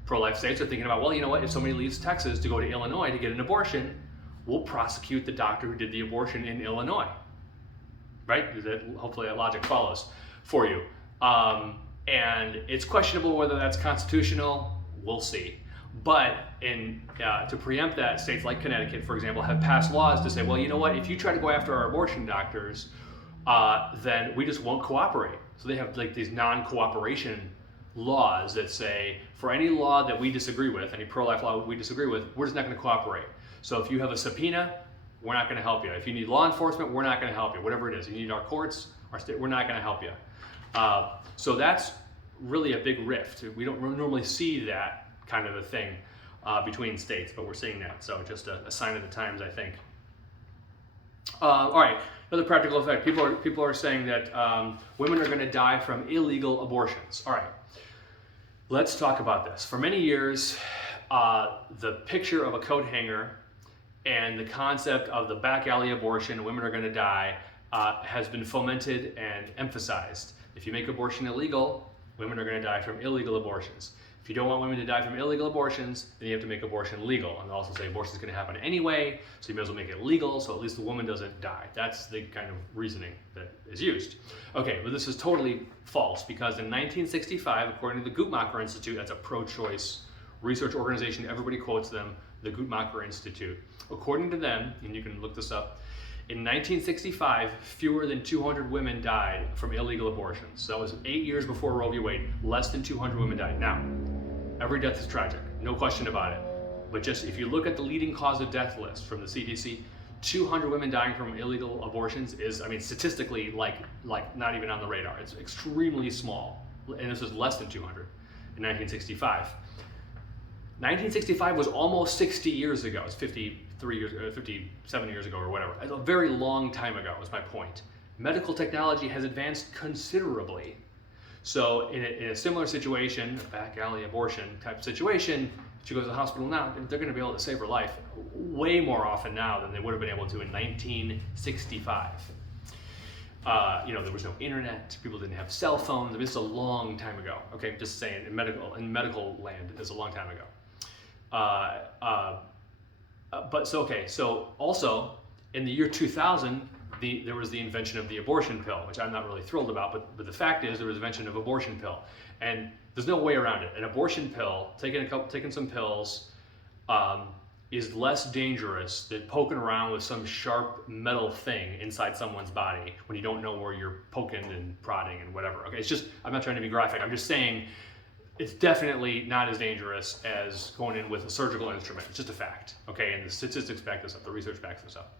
pro-life states are thinking about, well, you know what, if somebody leaves Texas to go to Illinois to get an abortion, we'll prosecute the doctor who did the abortion in Illinois, right? Hopefully that logic follows for you. And it's questionable whether that's constitutional, we'll see. But to preempt that, states like Connecticut, for example, have passed laws to say, well, you know what, if you try to go after our abortion doctors, then we just won't cooperate. So they have like these non-cooperation laws that say, for any law that we disagree with, any pro-life law we disagree with, we're just not going to cooperate. So if you have a subpoena, we're not going to help you. If you need law enforcement, we're not going to help you. Whatever it is, you need our courts, our state, we're not going to help you. So that's really a big rift. We don't normally see that kind of a thing between states, but we're seeing that. So just a sign of the times, I think. All right, another practical effect. People are saying that women are going to die from illegal abortions. All right, let's talk about this. For many years, the picture of a coat hanger and the concept of the back alley abortion, women are going to die, has been fomented and emphasized. If you make abortion illegal, women are going to die from illegal abortions. If you don't want women to die from illegal abortions, then you have to make abortion legal. And they'll also say abortion is going to happen anyway, so you may as well make it legal, so at least the woman doesn't die. That's the kind of reasoning that is used. Okay, but this is totally false, because in 1965, according to the Guttmacher Institute, that's a pro-choice research organization, everybody quotes them, the Guttmacher Institute. According to them, and you can look this up, in 1965, fewer than 200 women died from illegal abortions. So that was 8 years before Roe v. Wade. Less than 200 women died. Now, every death is tragic, no question about it. But just if you look at the leading cause of death list from the CDC, 200 women dying from illegal abortions is, I mean, statistically, like not even on the radar. It's extremely small. And this is less than 200 in 1965. 1965 was almost 60 years ago. It's 53 years, 57 years ago or whatever. It's a very long time ago is my point. Medical technology has advanced considerably. So in a similar situation, a back alley abortion type situation, if she goes to the hospital now, they're going to be able to save her life way more often now than they would have been able to in 1965. There was no internet. People didn't have cell phones. I mean, this is a long time ago. Okay, just saying, in medical land, it's a long time ago. So also in the year 2000, there was the invention of the abortion pill, which I'm not really thrilled about. But the fact is, there was the invention of abortion pill, and there's no way around it. An abortion pill, taking some pills, is less dangerous than poking around with some sharp metal thing inside someone's body when you don't know where you're poking and prodding and whatever. Okay, it's just, I'm not trying to be graphic. I'm just saying it's definitely not as dangerous as going in with a surgical instrument. It's just a fact. Okay, and the statistics back this up. The research backs this up.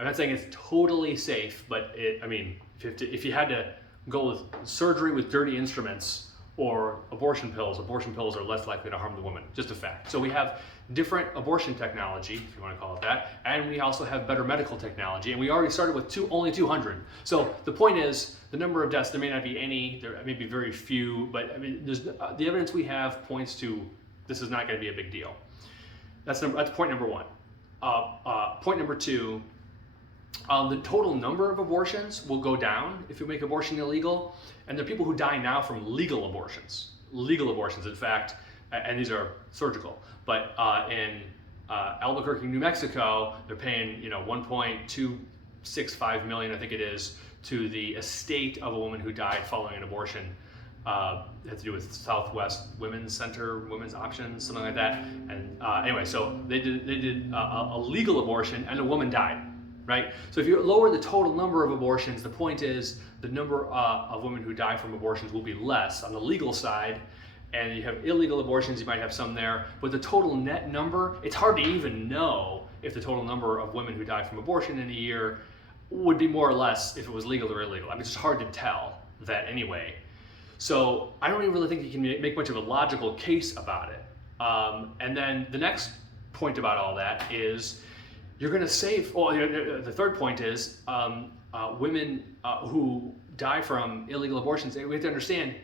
I'm not saying it's totally safe, but if you had to go with surgery with dirty instruments or abortion pills are less likely to harm the woman. Just a fact. So we have different abortion technology, if you want to call it that, and we also have better medical technology, and we already started with only 200. So the point is, the number of deaths, there may not be any, there may be very few, but I mean, the evidence we have points to this is not going to be a big deal. That's point number one. Point number two, the total number of abortions will go down if you make abortion illegal, and there are people who die now from legal abortions. Legal abortions, in fact, and these are surgical. But in Albuquerque, New Mexico, they're paying $1.265 million, I think it is, to the estate of a woman who died following an abortion. It had to do with Southwest Women's Center, Women's Options, something like that. And anyway, so they did a legal abortion, and a woman died. Right? So if you lower the total number of abortions, the point is the number of women who die from abortions will be less on the legal side, and you have illegal abortions, you might have some there, but the total net number, it's hard to even know if the total number of women who die from abortion in a year would be more or less if it was legal or illegal. I mean, it's just hard to tell that anyway. So I don't even really think you can make much of a logical case about it. And then the next point about all that is, you're going to save, the third point is women who die from illegal abortions, we have to understand,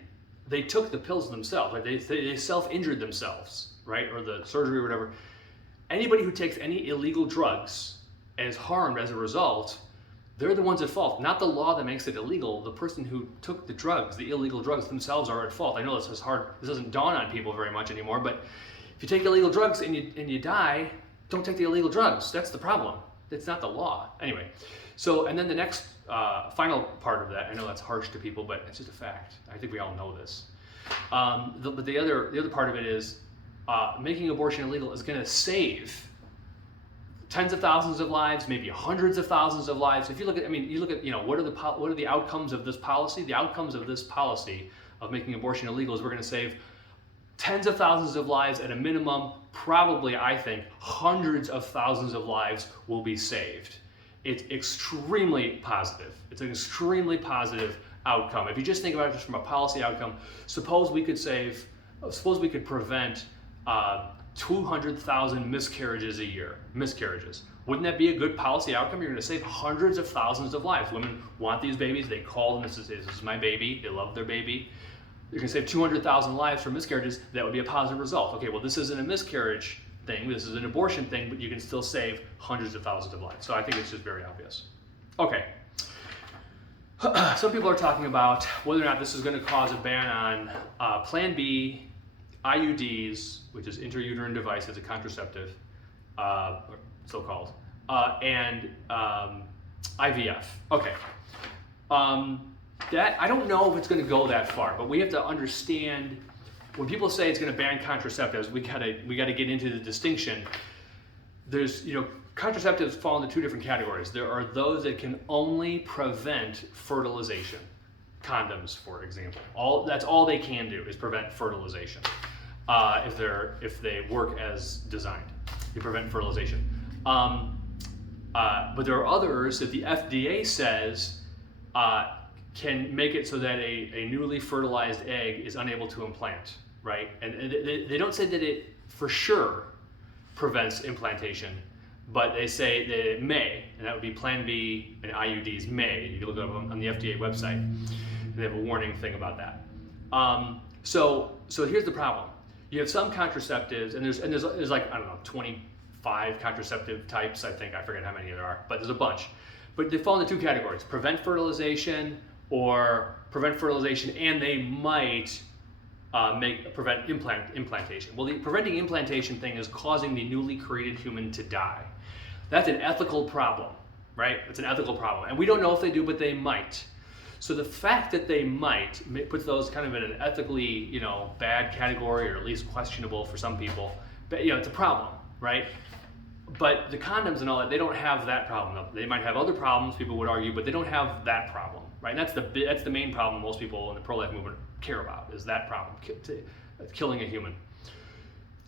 they took the pills themselves, right? They self-injured themselves, right? Or the surgery or whatever. Anybody who takes any illegal drugs and is harmed as a result, they're the ones at fault, not the law that makes it illegal. The person who took the drugs, the illegal drugs themselves, are at fault. I know this is hard, this doesn't dawn on people very much anymore, but if you take illegal drugs and you die, don't take the illegal drugs. That's the problem. It's not the law. Anyway, so, and then the next final part of that, I know that's harsh to people, but it's just a fact. I think we all know this. But the other part of it is making abortion illegal is going to save tens of thousands of lives, maybe hundreds of thousands of lives. If you look at, what are the outcomes of this policy? The outcomes of this policy of making abortion illegal is we're going to save tens of thousands of lives at a minimum. Probably, I think, hundreds of thousands of lives will be saved. It's extremely positive. It's an extremely positive outcome. If you just think about it just from a policy outcome, suppose we could prevent 200,000 miscarriages a year. Miscarriages. Wouldn't that be a good policy outcome? You're going to save hundreds of thousands of lives. Women want these babies. They call them, this is my baby. They love their baby. You're going to save 200,000 lives from miscarriages. That would be a positive result. Okay, well, this isn't a miscarriage thing. This is an abortion thing, but you can still save hundreds of thousands of lives. So I think it's just very obvious. Okay. Some people are talking about whether or not this is going to cause a ban on Plan B, IUDs, which is intrauterine device, it's a contraceptive, so-called, and IVF. Okay. That, I don't know if it's going to go that far, but we have to understand, when people say it's going to ban contraceptives, we gotta get into the distinction. There's, contraceptives fall into two different categories. There are those that can only prevent fertilization. Condoms, for example. That's all they can do is prevent fertilization. If they work as designed, they prevent fertilization. But there are others that the FDA says can make it so that a newly fertilized egg is unable to implant, right? And they don't say that it for sure prevents implantation, but they say that it may, and that would be Plan B and IUDs may. You can look it up on the FDA website. They have a warning thing about that. So here's the problem. You have some contraceptives, and there's like, I don't know, 25 contraceptive types, I think. I forget how many there are, but there's a bunch. But they fall into two categories: prevent fertilization or prevent fertilization, and they might prevent implantation. Well, the preventing implantation thing is causing the newly created human to die. That's an ethical problem, right? It's an ethical problem, and we don't know if they do, but they might. So the fact that they might puts those kind of in an ethically, bad category, or at least questionable for some people. But it's a problem, right? But the condoms and all that, they don't have that problem. They might have other problems, people would argue, but they don't have that problem, right? And that's the main problem most people in the pro-life movement care about, is that problem, killing a human.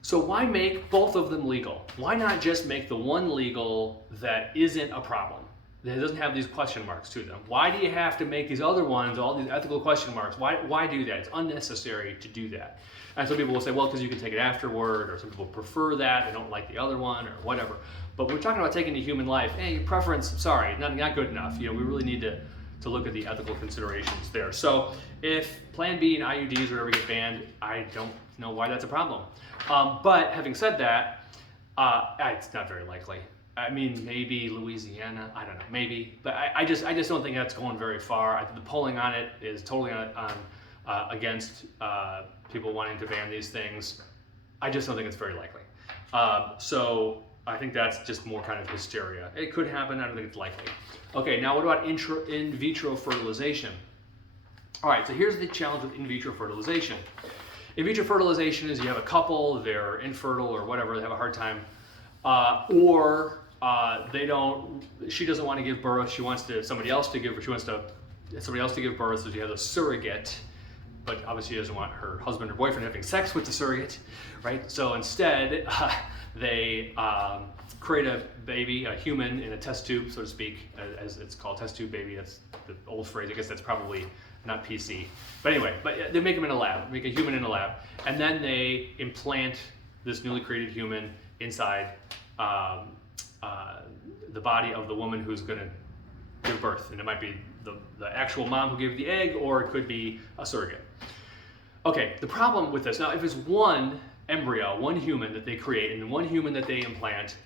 So why make both of them legal? Why not just make the one legal that isn't a problem, that doesn't have these question marks to them? Why do you have to make these other ones, all these ethical question marks? Why do that? It's unnecessary to do that. And some people will say, well, because you can take it afterward, or some people prefer that, they don't like the other one, or whatever. But we're talking about taking a human life. Hey, preference, sorry, not good enough. We really need to look at the ethical considerations there. So if Plan B and IUDs or whatever get banned, I don't know why that's a problem. But having said that, it's not very likely. I mean, maybe Louisiana, I don't know, maybe. But I just don't think that's going very far. The polling on it is totally against people wanting to ban these things. I just don't think it's very likely. So I think that's just more kind of hysteria. It could happen, I don't think it's likely. Okay, now what about in vitro fertilization? All right, so here's the challenge with in vitro fertilization. In vitro fertilization is you have a couple, they're infertile or whatever, they have a hard time, or she doesn't want to give birth, she wants somebody else to give birth, so she has a surrogate, but obviously she doesn't want her husband or boyfriend having sex with the surrogate, right? So instead, they create a baby, a human, in a test tube, so to speak, as it's called, test tube baby. That's the old phrase. I guess that's probably not PC. But anyway, they make them in a lab, make a human in a lab, and then they implant this newly created human inside the body of the woman who's going to give birth. And it might be the actual mom who gave the egg, or it could be a surrogate. Okay, the problem with this, now if it's one embryo, one human that they create, and one human that they implant,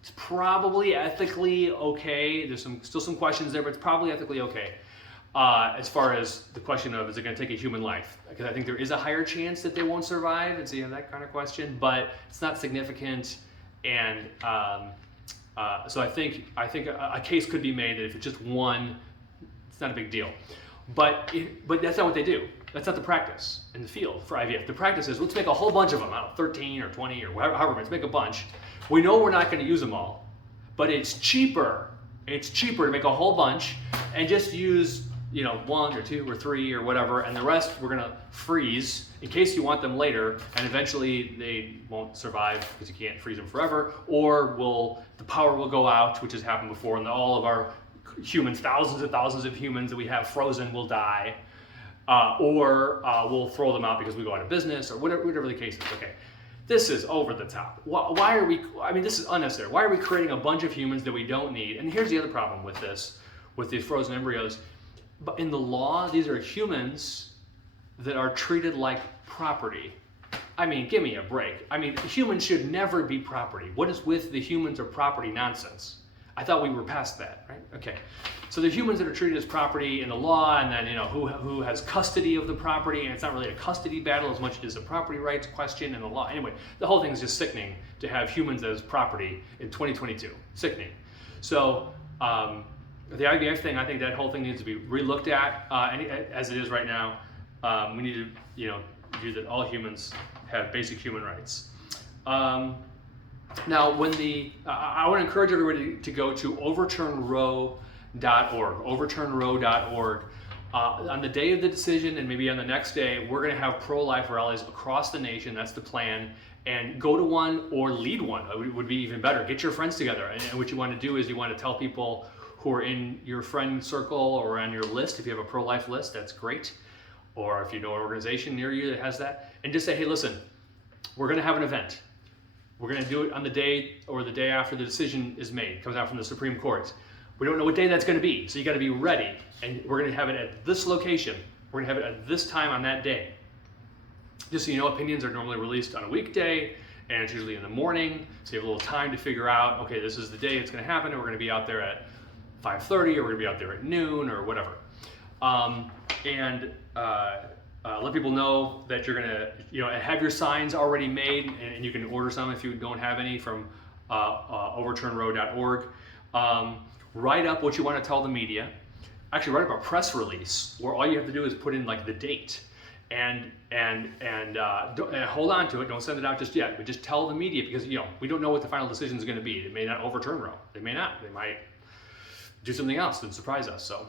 it's probably ethically okay. There's still some questions there, but it's probably ethically okay. As far as the question of, is it going to take a human life? Because I think there is a higher chance that they won't survive, and so you have that kind of question, but it's not significant. And so I think a case could be made that if it's just one, it's not a big deal. But that's not what they do. That's not the practice in the field for IVF. The practice is, let's make a whole bunch of them, I don't know, 13 or 20 or however, let's make a bunch. We know we're not going to use them all, but it's cheaper. It's cheaper to make a whole bunch and just use, one or two or three or whatever, and the rest we're going to freeze in case you want them later, and eventually they won't survive because you can't freeze them forever, or the power will go out, which has happened before, and all of our humans, thousands and thousands of humans that we have frozen will die, or we'll throw them out because we go out of business, or whatever the case is. Okay, this is over the top. Why are we, this is unnecessary. Why are we creating a bunch of humans that we don't need? And here's the other problem with this, with these frozen embryos. But in the law, these are humans that are treated like property. Give me a break. Humans should never be property. What is with the humans are property nonsense? I thought we were past that, right? Okay. So the humans that are treated as property in the law, and then who has custody of the property, and it's not really a custody battle as much as it is a property rights question in the law. Anyway, the whole thing is just sickening to have humans as property in 2022. Sickening. So the IVF thing, I think that whole thing needs to be relooked at as it is right now. We need to do that all humans have basic human rights. Now, I want to encourage everybody to go to overturnroe.org, overturnroe.org. On the day of the decision, and maybe on the next day, we're going to have pro-life rallies across the nation. That's the plan. And go to one or lead one. It would be even better. Get your friends together. And what you want to do is you want to tell people who are in your friend circle or on your list. If you have a pro-life list, that's great. Or if you know an organization near you that has that, and just say, hey, listen, we're going to have an event. We're going to do it on the day or the day after the decision is made, comes out from the Supreme Court. We don't know what day that's going to be, so you got to be ready. And we're going to have it at this location. We're going to have it at this time on that day. Just so you know, opinions are normally released on a weekday, and it's usually in the morning, so you have a little time to figure out, okay, this is the day it's going to happen, and we're going to be out there at 5:30, or we're gonna be out there at noon, or whatever. Let people know that you're gonna, have your signs already made, and you can order some if you don't have any from overturnrow.org. Write up what you want to tell the media. Actually, write up a press release where all you have to do is put in like the date, and hold on to it. Don't send it out just yet, but just tell the media, because we don't know what the final decision is going to be. It may not overturn Roe. They may not. They might do something else and surprise us. So,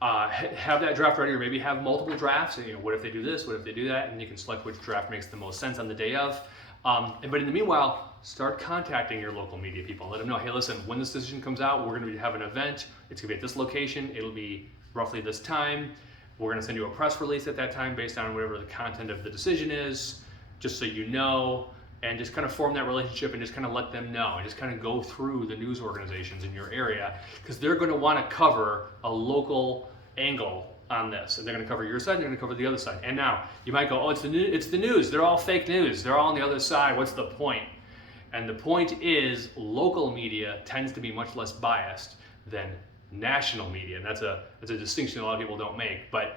have that draft ready, or maybe have multiple drafts. And, what if they do this? What if they do that? And you can select which draft makes the most sense on the day of. But in the meanwhile, start contacting your local media people. Let them know, hey, listen, when this decision comes out, we're going to have an event. It's going to be at this location. It'll be roughly this time. We're going to send you a press release at that time based on whatever the content of the decision is, just so you know, and just kind of form that relationship and just kind of let them know, and just kind of go through the news organizations in your area, because they're going to want to cover a local angle on this, and they're going to cover your side, and they're going to cover the other side. And now you might go, oh, it's the news. They're all fake news. They're all on the other side. What's the point? And the point is, local media tends to be much less biased than national media, and that's a distinction a lot of people don't make. But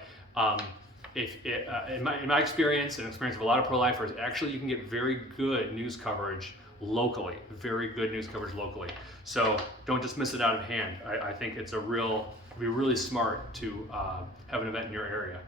in my experience, and experience of a lot of pro-lifers, actually you can get very good news coverage locally, very good news coverage locally. So don't just miss it out of hand. I think it'd be really smart to have an event in your area.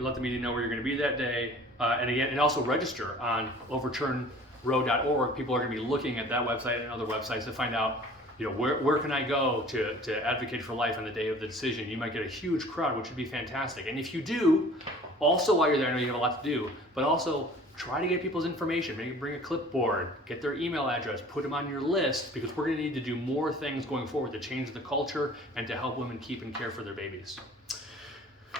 Let the media know where you're going to be that day. And also register on overturnrow.org. People are going to be looking at that website and other websites to find out, where can I go to advocate for life on the day of the decision. You might get a huge crowd, which would be fantastic. And if you do, also while you're there, I know you have a lot to do, but also try to get people's information. Maybe bring a clipboard, get their email address, put them on your list, because we're going to need to do more things going forward to change the culture and to help women keep and care for their babies.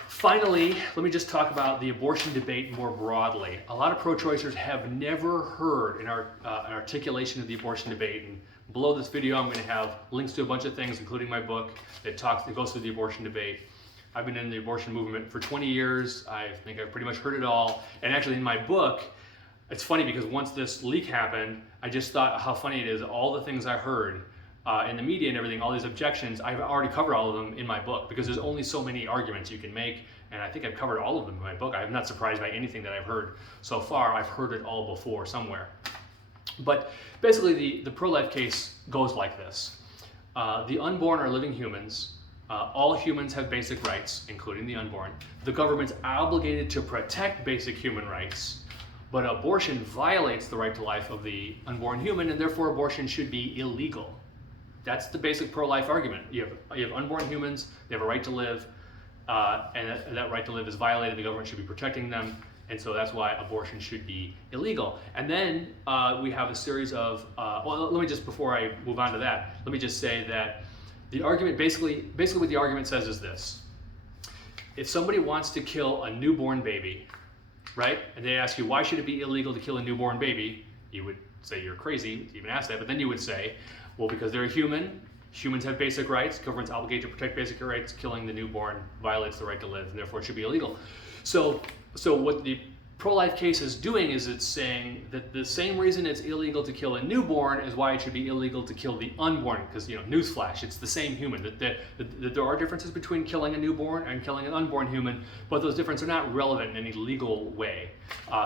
Finally, let me just talk about the abortion debate more broadly. A lot of pro-choicers have never heard an articulation of the abortion debate. And below this video, I'm going to have links to a bunch of things, including my book that goes through the abortion debate. I've been in the abortion movement for 20 years. I think I've pretty much heard it all. And actually in my book, it's funny because once this leak happened, I just thought how funny it is. All the things I heard in the media and everything, all these objections, I've already covered all of them in my book, because there's only so many arguments you can make. And I think I've covered all of them in my book. I'm not surprised by anything that I've heard so far. I've heard it all before somewhere. But basically the pro-life case goes like this. The unborn are living humans. All humans have basic rights, including the unborn. The government's obligated to protect basic human rights, but abortion violates the right to life of the unborn human, and therefore abortion should be illegal. That's the basic pro-life argument. You have unborn humans, they have a right to live, and that right to live is violated. The government should be protecting them, and so that's why abortion should be illegal. And then we have a series of, let me just, before I move on to that, let me just say that the argument, basically what the argument says is this. If somebody wants to kill a newborn baby, right, and they ask you, why should it be illegal to kill a newborn baby? You would say you're crazy to even ask that, but then you would say, well, because they're a human, humans have basic rights, government's obligated to protect basic rights, killing the newborn violates the right to live, and therefore it should be illegal. So what the pro-life case is doing is it's saying that the same reason it's illegal to kill a newborn is why it should be illegal to kill the unborn, because, newsflash, it's the same human. That there are differences between killing a newborn and killing an unborn human, but those differences are not relevant in any legal way,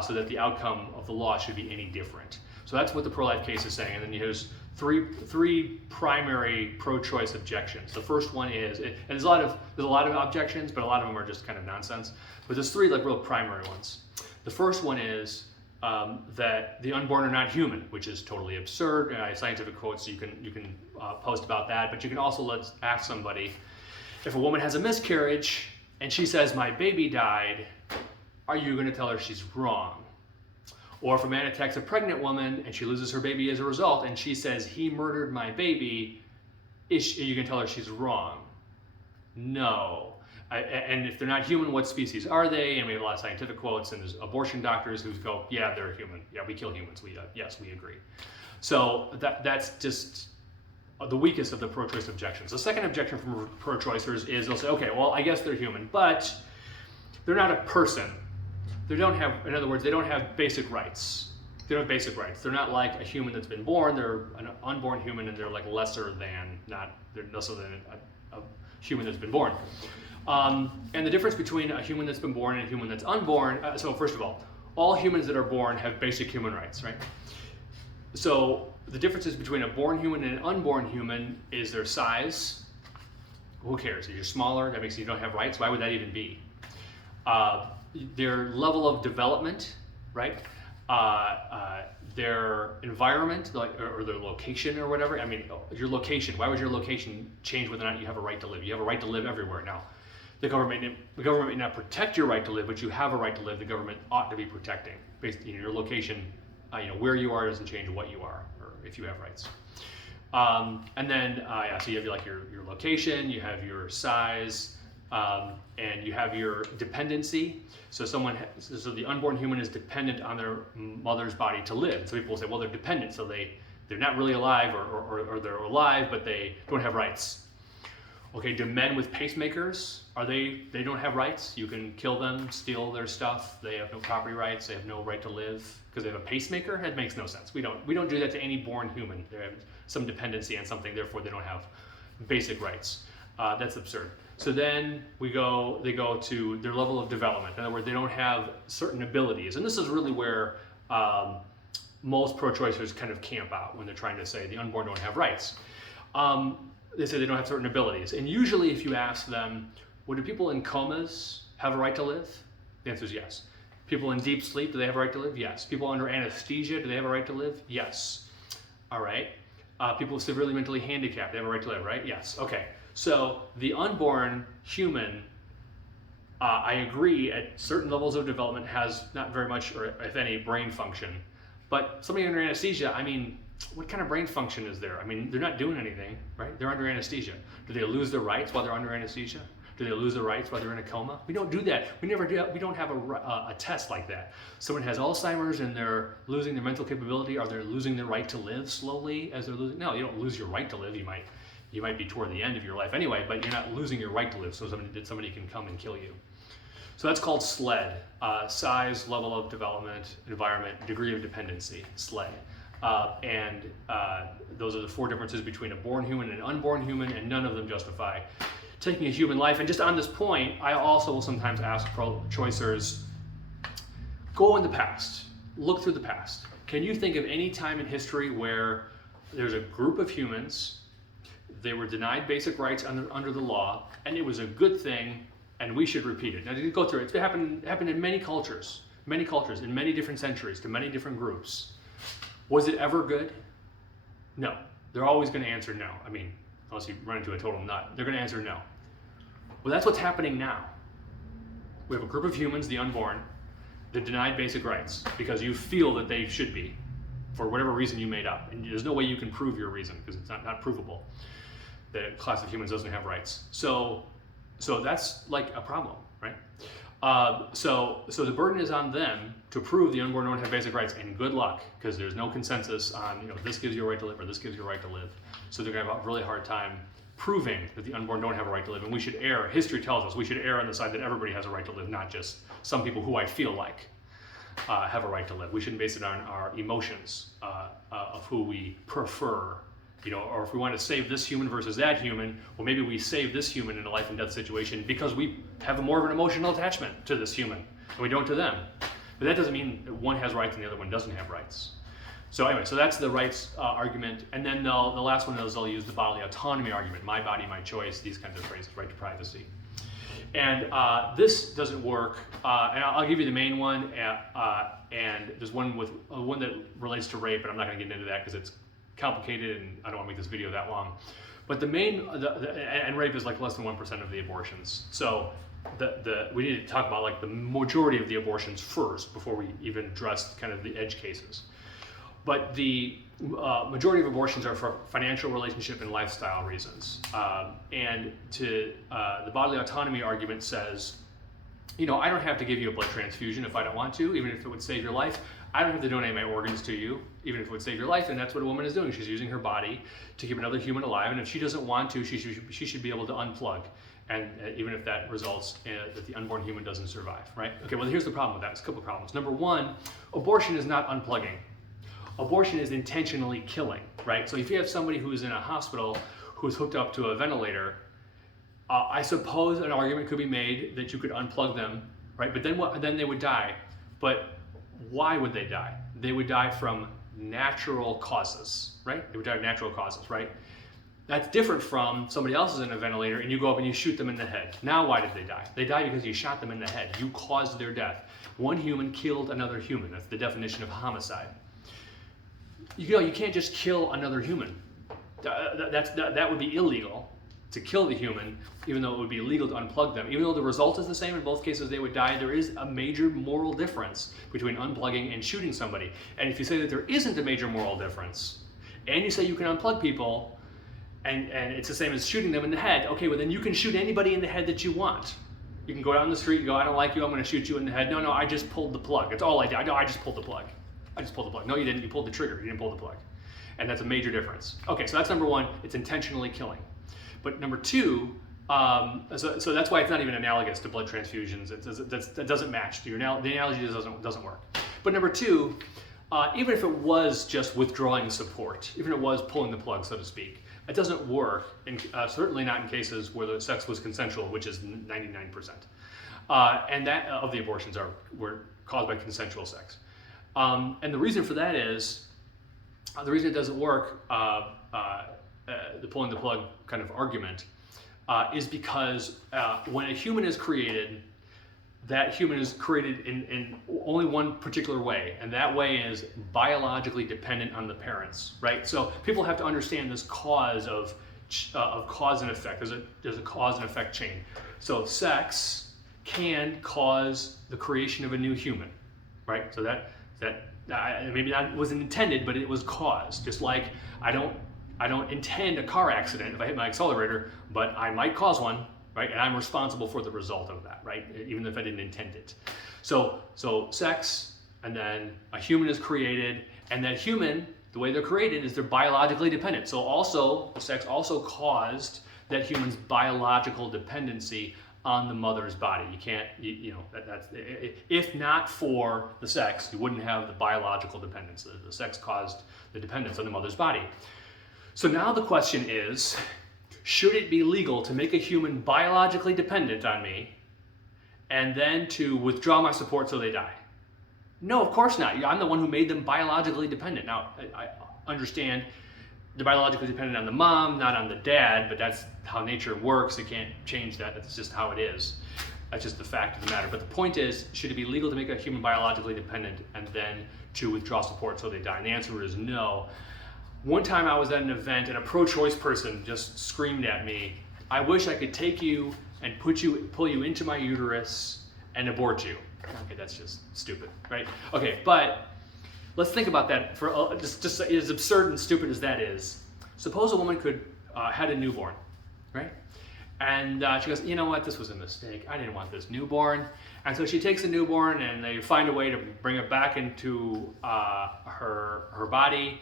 so that the outcome of the law should be any different. So that's what the pro-life case is saying. And then there's three primary pro-choice objections. The first one is, and there's a lot of objections, but a lot of them are just kind of nonsense. But there's three real primary ones. The first one is that the unborn are not human, which is totally absurd. Scientific quotes you can post about that, but you can also ask somebody, if a woman has a miscarriage and she says, my baby died, are you going to tell her she's wrong? Or if a man attacks a pregnant woman and she loses her baby as a result and she says, he murdered my baby, you can tell her she's wrong. No. And if they're not human, what species are they? And we have a lot of scientific quotes, and there's abortion doctors who go, yeah, they're human. Yeah, we kill humans. Yes, we agree. So that's just the weakest of the pro-choice objections. The second objection from pro-choicers is they'll say, okay, well, I guess they're human, but they're not a person. In other words, they don't have basic rights. They don't have basic rights. They're not like a human that's been born. They're an unborn human, and they're like lesser than a human that's been born. And the difference between a human that's been born and a human that's unborn. So first of all humans that are born have basic human rights, right? So the differences between a born human and an unborn human is their size. Who cares? If you're smaller, that makes you don't have rights. Why would that even be? Their level of development, right? Their environment, or their location or whatever. I mean, your location. Why would your location change whether or not you have a right to live? You have a right to live everywhere now. The government may not protect your right to live, but you have a right to live. The government ought to be protecting. Basically, your location, where you are doesn't change what you are, or if you have rights. And then, so you have like your location, you have your size, and you have your dependency. So so the unborn human is dependent on their mother's body to live. So people will say, well, they're dependent, so they're not really alive, or they're alive, but they don't have rights. Okay, do men with pacemakers, they don't have rights? You can kill them, steal their stuff, they have no property rights, they have no right to live because they have a pacemaker? That makes no sense. We don't do that to any born human. They have some dependency on something, therefore they don't have basic rights. That's absurd. So then they go to their level of development. In other words, they don't have certain abilities. And this is really where most pro-choicers kind of camp out when they're trying to say the unborn don't have rights. They say they don't have certain abilities. And usually if you ask them, well, do people in comas have a right to live? The answer is yes. People in deep sleep, do they have a right to live? Yes. People under anesthesia, do they have a right to live? Yes. All right. People severely mentally handicapped, they have a right to live, right? Yes. Okay. So the unborn human, I agree, at certain levels of development has not very much, or if any, brain function. But somebody under anesthesia, I mean, what kind of brain function is there? I mean, they're not doing anything, right? They're under anesthesia. Do they lose their rights while they're under anesthesia? Do they lose their rights while they're in a coma? We don't do that. We never do. We don't have a test like that. Someone has Alzheimer's and they're losing their mental capability. Are they losing their right to live slowly as they're losing? No, you don't lose your right to live. You might be toward the end of your life anyway, but you're not losing your right to live. So somebody can come and kill you. So that's called SLED. Size, level of development, environment, degree of dependency. SLED. And those are the four differences between a born human and an unborn human, and none of them justify taking a human life. And just on this point, I also will sometimes ask pro-choicers, go in the past, look through the past. Can you think of any time in history where there's a group of humans, they were denied basic rights under the law, and it was a good thing, and we should repeat it? Now, to go through it, it's happened in many cultures, in many different centuries, to many different groups. Was it ever good? No. They're always going to answer no. I mean, unless you run into a total nut, they're going to answer no. Well, that's what's happening now. We have a group of humans, the unborn, that denied basic rights because you feel that they should be, for whatever reason you made up. And there's no way you can prove your reason because it's not provable that a class of humans doesn't have rights. So that's like a problem, right? So the burden is on them to prove the unborn don't have basic rights, and good luck, because there's no consensus on, this gives you a right to live or this gives you a right to live. So they're going to have a really hard time proving that the unborn don't have a right to live. And we should err, history tells us, we should err on the side that everybody has a right to live, not just some people who I feel like have a right to live. We shouldn't base it on our emotions of who we prefer. Or if we want to save this human versus that human, well, maybe we save this human in a life and death situation because we have more of an emotional attachment to this human than we don't to them. But that doesn't mean that one has rights and the other one doesn't have rights. So anyway, so that's the rights argument. And then the last one is they'll use the bodily autonomy argument, my body, my choice, these kinds of phrases, right to privacy. And this doesn't work. And I'll give you the main one. And there's one that relates to rape, but I'm not going to get into that because it's complicated and I don't want to make this video that long. But and rape is like less than 1% of the abortions. So we need to talk about like the majority of the abortions first before we even address kind of the edge cases. But the majority of abortions are for financial, relationship, and lifestyle reasons. And the bodily autonomy argument says, I don't have to give you a blood transfusion if I don't want to, even if it would save your life. I don't have to donate my organs to you, even if it would save your life. And that's what a woman is doing. She's using her body to keep another human alive. And if she doesn't want to, she should be able to unplug. And even if that results in that the unborn human doesn't survive, right? Okay, well, here's the problem with that. There's a couple of problems. Number one, abortion is not unplugging. abortion is intentionally killing, right? So if you have somebody who's in a hospital who's hooked up to a ventilator, I suppose an argument could be made that you could unplug them, right? But then what? Then they would die. But why would they die? They would die from natural causes, right? They would die of natural causes, right? That's different from somebody else is in a ventilator and you go up and you shoot them in the head. Now why did they die? They died because you shot them in the head. You caused their death. One human killed another human. That's the definition of homicide. You can't just kill another human. That would be illegal to kill the human, even though it would be illegal to unplug them. Even though the result is the same, in both cases they would die, there is a major moral difference between unplugging and shooting somebody. And if you say that there isn't a major moral difference, and you say you can unplug people, and it's the same as shooting them in the head, okay, well then you can shoot anybody in the head that you want. You can go down the street and go, I don't like you, I'm going to shoot you in the head. No, I just pulled the plug. That's all I did. No, I just pulled the plug. I just pulled the plug. No, you didn't. You pulled the trigger. You didn't pull the plug. And that's a major difference. Okay, so that's number one. It's intentionally killing. But number two, so that's why it's not even analogous to blood transfusions. That doesn't match. The analogy doesn't work. But number two, even if it was just withdrawing support, even if it was pulling the plug, so to speak, it doesn't work, certainly not in cases where the sex was consensual, which is 99%. And that of the abortions were caused by consensual sex. And the reason for that is, the reason it doesn't work, the pulling the plug kind of argument, is because when a human is created, that human is created in only one particular way, and that way is biologically dependent on the parents, right? So people have to understand this cause of cause and effect. There's a cause and effect chain. So sex can cause the creation of a new human, right? So that maybe that wasn't intended, but it was caused. Just like I don't intend a car accident if I hit my accelerator, but I might cause one, right? And I'm responsible for the result of that, right? Even if I didn't intend it. So sex, and then a human is created, and that human, the way they're created is they're biologically dependent. So also, sex also caused that human's biological dependency on the mother's body. You can't, that's if not for the sex, you wouldn't have the biological dependence. The sex caused the dependence on the mother's body. So now the question is, should it be legal to make a human biologically dependent on me and then to withdraw my support so they die? No, of course not. I'm the one who made them biologically dependent. Now, I understand they're biologically dependent on the mom, not on the dad, but that's how nature works. It can't change that. That's just how it is. That's just the fact of the matter. But the point is, should it be legal to make a human biologically dependent and then to withdraw support so they die? And the answer is no. One time I was at an event and a pro-choice person just screamed at me, I wish I could take you and pull you into my uterus and abort you. Okay, that's just stupid, right? Okay, but let's think about that for just as absurd and stupid as that is. Suppose a woman had a newborn, right? And she goes, you know what, this was a mistake. I didn't want this newborn. And so she takes the newborn and they find a way to bring it back into her body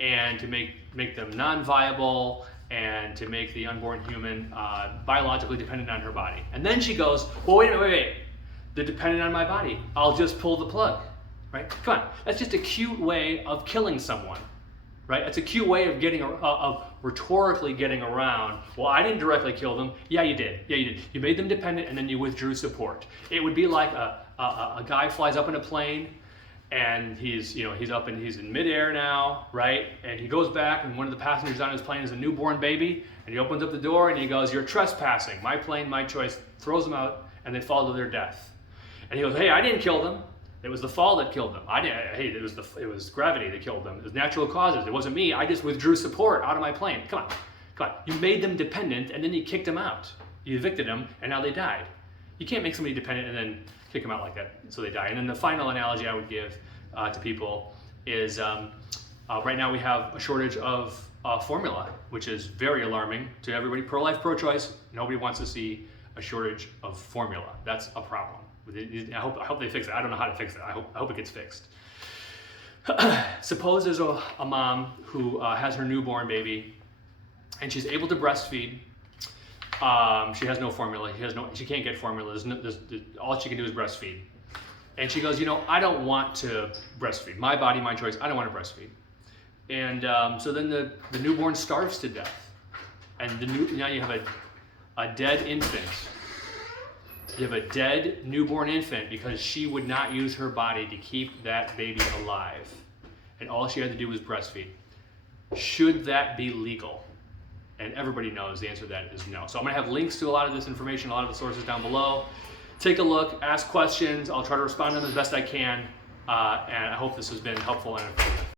and to make them non-viable and to make the unborn human biologically dependent on her body. And then she goes, well, wait. They're dependent on my body. I'll just pull the plug, right? Come on, that's just a cute way of killing someone, right? It's a cute way of rhetorically getting around, well, I didn't directly kill them. Yeah, you did. You made them dependent and then you withdrew support. It would be like a guy flies up in a plane and he's in midair now, right? And he goes back and one of the passengers on his plane is a newborn baby and he opens up the door and he goes, you're trespassing. My plane, my choice, throws them out and they fall to their death. And he goes, hey, I didn't kill them. It was the fall that killed them. It was gravity that killed them. It was natural causes. It wasn't me. I just withdrew support out of my plane. Come on. You made them dependent and then you kicked them out. You evicted them and now they died. You can't make somebody dependent and then kick them out like that so they die. And then the final analogy I would give to people is right now we have a shortage of formula, which is very alarming to everybody. Pro-life, pro-choice, nobody wants to see a shortage of formula. That's a problem. I hope they fix it. I don't know how to fix it. I hope it gets fixed. Suppose there's a mom who has her newborn baby and she's able to breastfeed. She has no formula. She can't get formula. All she can do is breastfeed. And she goes, I don't want to breastfeed. My body, my choice. I don't want to breastfeed. And so then the newborn starves to death. And now you have a dead infant. You have a dead newborn infant because she would not use her body to keep that baby alive. And all she had to do was breastfeed. Should that be legal? And everybody knows the answer to that is no. So I'm going to have links to a lot of this information, a lot of the sources down below. Take a look, ask questions. I'll try to respond to them as best I can. And I hope this has been helpful and informative.